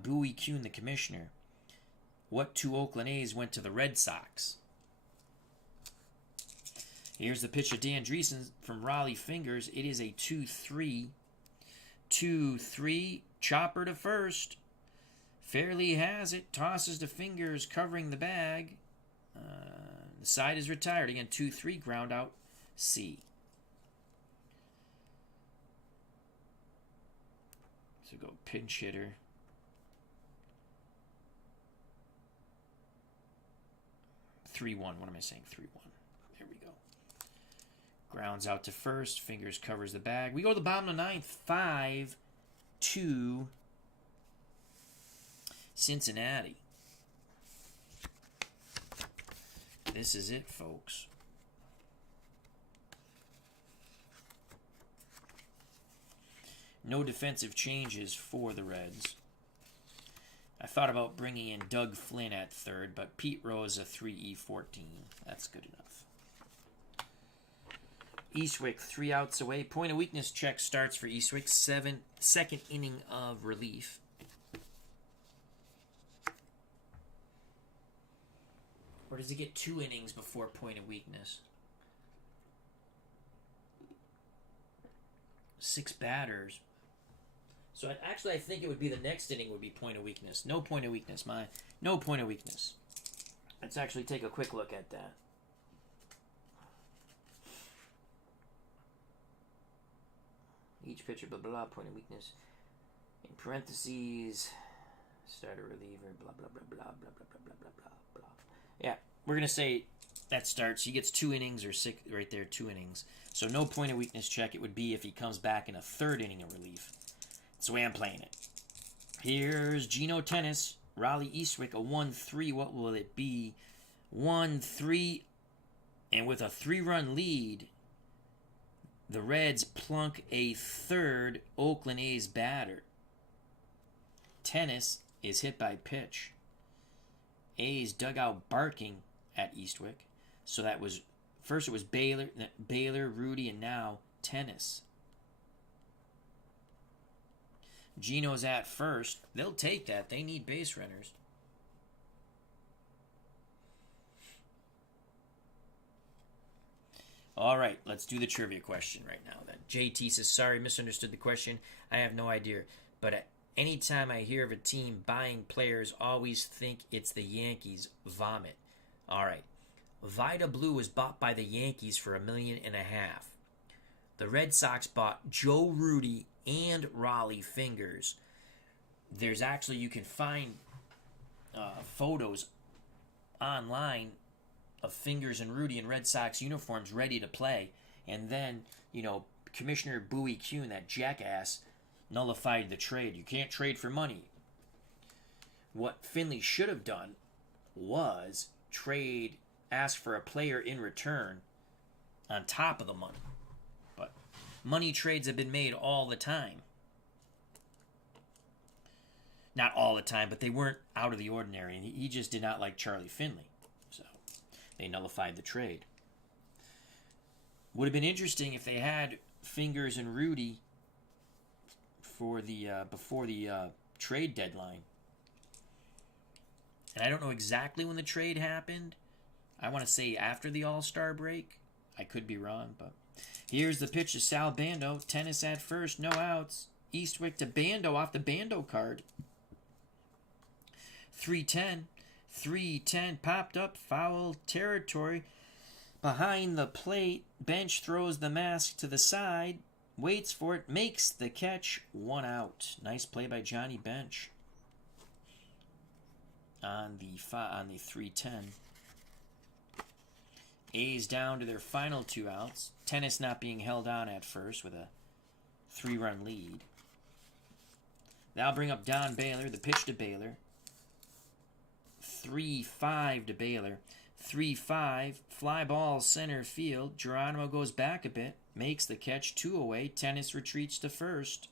Bowie Kuhn, the commissioner. What two Oakland A's went to the Red Sox? Here's the pitch of Dan Dreesen from Raleigh Fingers. It is a 2-3. 2-3. Chopper to first. Fairley has it. Tosses to Fingers, covering the bag. The side is retired. Again, 2-3. Ground out. C. So go pinch hitter. Three one. What am I saying? 3-1. There we go. Grounds out to first. Fingers covers the bag. We go to the bottom of the 9th. 5-2. Cincinnati. This is it, folks. No defensive changes for the Reds. I thought about bringing in Doug Flynn at third, but Pete Rose a 3E14. That's good enough. Eastwick, 3 outs away. Point of weakness check starts for Eastwick. Second inning of relief. Or does he get 2 innings before point of weakness? 6 batters. So I think it would be the next inning would be point of weakness. No point of weakness. No point of weakness. Let's actually take a quick look at that. Each pitcher, blah, blah, blah, point of weakness. In parentheses, starter reliever, blah, blah, blah, blah, blah, blah, blah, blah, blah, blah, blah. Yeah, we're going to say that starts. He gets 2 innings or 6, right there, 2 innings. So no point of weakness check. It would be if he comes back in a 3rd inning of relief. That's the way I'm playing it. Here's Geno Tennis, Raleigh Eastwick, a 1-3. What will it be? 1-3. And with a 3-run lead, the Reds plunk a 3rd Oakland A's batter. Tennis is hit by pitch. A's dugout barking at Eastwick. So that was, first it was Baylor, Rudy, and now Tennis. Geno's at first. They'll take that. They need base runners. All right, let's do the trivia question right now then. JT says, sorry, misunderstood the question. I have no idea. But anytime I hear of a team buying players, always think it's the Yankees. Vomit. All right. Vida Blue was bought by the Yankees for $1.5 million. The Red Sox bought Joe Rudy and Raleigh Fingers. There's actually, you can find photos online of Fingers and Rudy in Red Sox uniforms ready to play. And then, Commissioner Bowie Kuhn, that jackass, nullified the trade. You can't trade for money. What Finley should have done was ask for a player in return on top of the money. But money trades have been made all the time. Not all the time, but they weren't out of the ordinary. And he just did not like Charlie Finley. So they nullified the trade. Would have been interesting if they had Fingers and Rudy for the before the trade deadline. And I don't know exactly when the trade happened. I want to say after the All-Star break. I could be wrong, but here's the pitch to Sal Bando. Tennis at first, no outs. Eastwick to Bando off the Bando card. 310. 310 popped up. Foul territory. Behind the plate. Bench throws the mask to the side. Waits for it. Makes the catch. 1 out. Nice play by Johnny Bench. On the 310. A's down to their final 2 outs. Tennis not being held on at first with a 3-run lead. That'll bring up Don Baylor. The pitch to Baylor. 3-5 to Baylor. 3-5. Fly ball center field. Geronimo goes back a bit. Makes the catch. 2 away. Tennis retreats to first.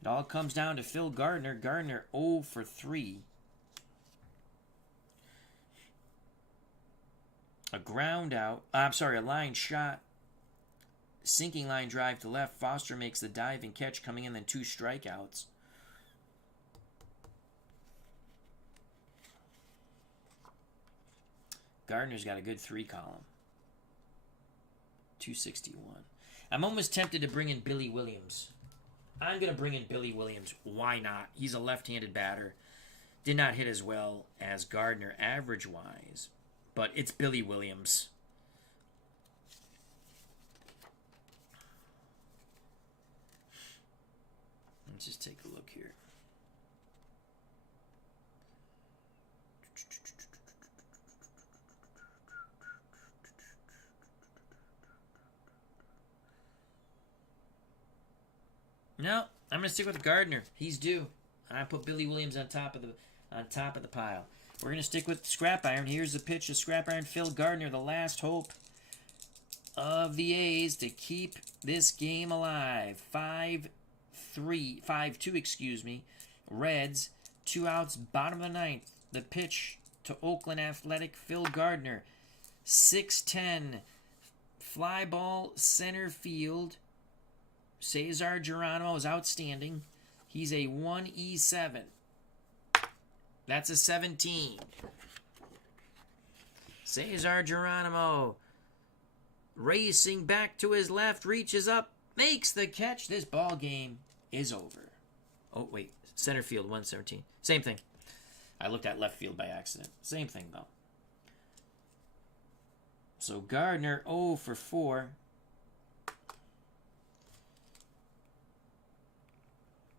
It all comes down to Phil Gardner. Gardner 0 for 3. A ground out. A line shot. Sinking line drive to left. Foster makes the dive and catch coming in, then 2 strikeouts. Gardner's got a good 3 column. 261. I'm almost tempted to bring in Billy Williams. I'm going to bring in Billy Williams. Why not? He's a left-handed batter. Did not hit as well as Gardner average-wise. But it's Billy Williams. Let's just take a look here. No, I'm gonna stick with Gardner. He's due. I put Billy Williams on top of the pile. We're gonna stick with Scrap Iron. Here's the pitch to Scrap Iron. Phil Gardner, the last hope of the A's to keep this game alive. 5-2. Reds, 2 outs, bottom of the 9th. The pitch to Oakland Athletic. Phil Gardner, 6-10. Fly ball center field. Cesar Geronimo is outstanding. He's a 1E7. That's a 17. Cesar Geronimo racing back to his left, reaches up, makes the catch. This ball game is over. Oh, wait. Center field, 117. Same thing. I looked at left field by accident. Same thing, though. So Gardner, 0 for 4.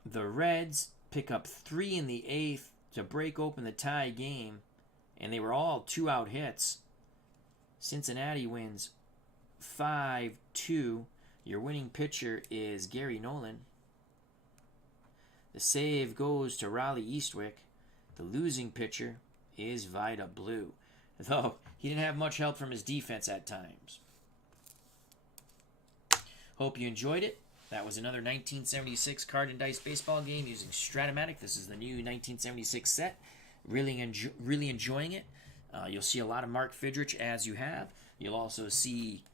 The Reds pick up 3 in the 8th to break open the tie game, and they were all 2-out hits. Cincinnati wins 5-2. Your winning pitcher is Gary Nolan. The save goes to Raleigh Eastwick. The losing pitcher is Vida Blue, though he didn't have much help from his defense at times. Hope you enjoyed it. That was another 1976 card and dice baseball game using Stratomatic. This is the new 1976 set. Really enjoying it. You'll see a lot of Mark Fidrich as you have. You'll also see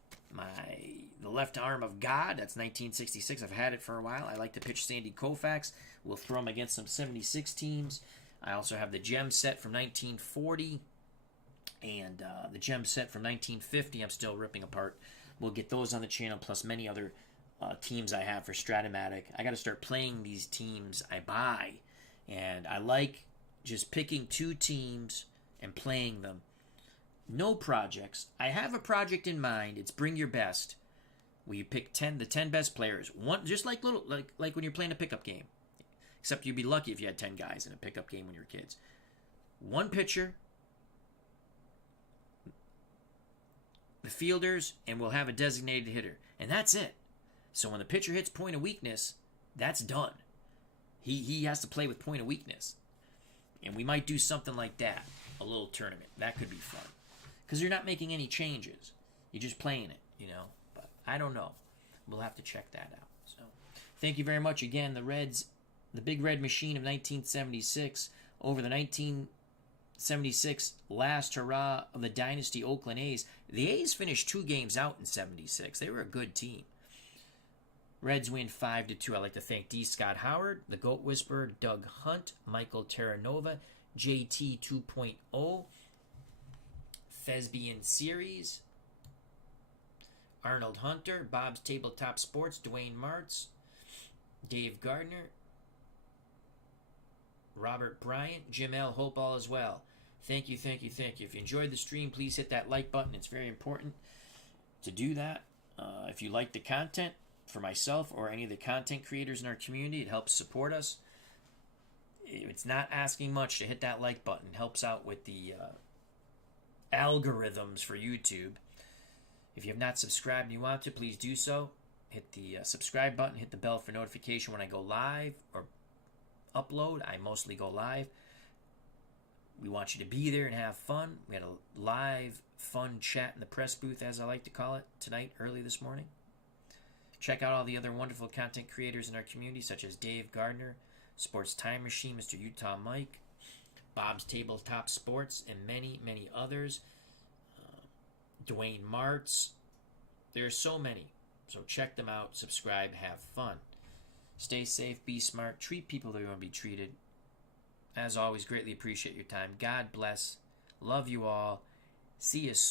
the left arm of God. That's 1966. I've had it for a while. I like to pitch Sandy Koufax. We'll throw him against some 76 teams. I also have the gem set from 1940 and the gem set from 1950. I'm still ripping apart. We'll get those on the channel, plus many other teams I have for Stratomatic. I got to start playing these teams I buy, and I like just picking 2 teams and playing them. No projects. I have a project in mind. It's Bring Your Best, where you pick the 10 best players. One, just like when you're playing a pickup game, except you'd be lucky if you had 10 guys in a pickup game when you were kids. 1 pitcher, the fielders, and we'll have a designated hitter, and that's it. So when the pitcher hits point of weakness, that's done. He has to play with point of weakness. And we might do something like that, a little tournament. That could be fun. Because you're not making any changes. You're just playing it, But I don't know. We'll have to check that out. So thank you very much again. The Reds, the Big Red Machine of 1976 over the 1976 last hurrah of the dynasty Oakland A's. The A's finished 2 games out in 76. They were a good team. Reds win 5-2. I'd like to thank D. Scott Howard, the Goat Whisperer, Doug Hunt, Michael Terranova, JT 2.0, Thespian Series, Arnold Hunter, Bob's Tabletop Sports, Dwayne Martz, Dave Gardner, Robert Bryant, Jim L. Hope all as well. Thank you, thank you, thank you. If you enjoyed the stream, please hit that like button. It's very important to do that. If you like the content for myself or any of the content creators in our community, it helps support us. It's not asking much to hit that like button. It helps out with the algorithms for YouTube. If you have not subscribed and you want to, please do so. Hit the subscribe button, hit the bell for notification when I go live or upload. I mostly go live. We want you to be there and have fun. We had a live, fun chat in the press booth, as I like to call it, tonight, early this morning. Check out all the other wonderful content creators in our community, such as Dave Gardner, Sports Time Machine, Mr. Utah Mike, Bob's Tabletop Sports, and many, many others. Dwayne Martz. There are so many. So check them out, subscribe, have fun. Stay safe, be smart, treat people the way you want to be treated. As always, greatly appreciate your time. God bless. Love you all. See you soon.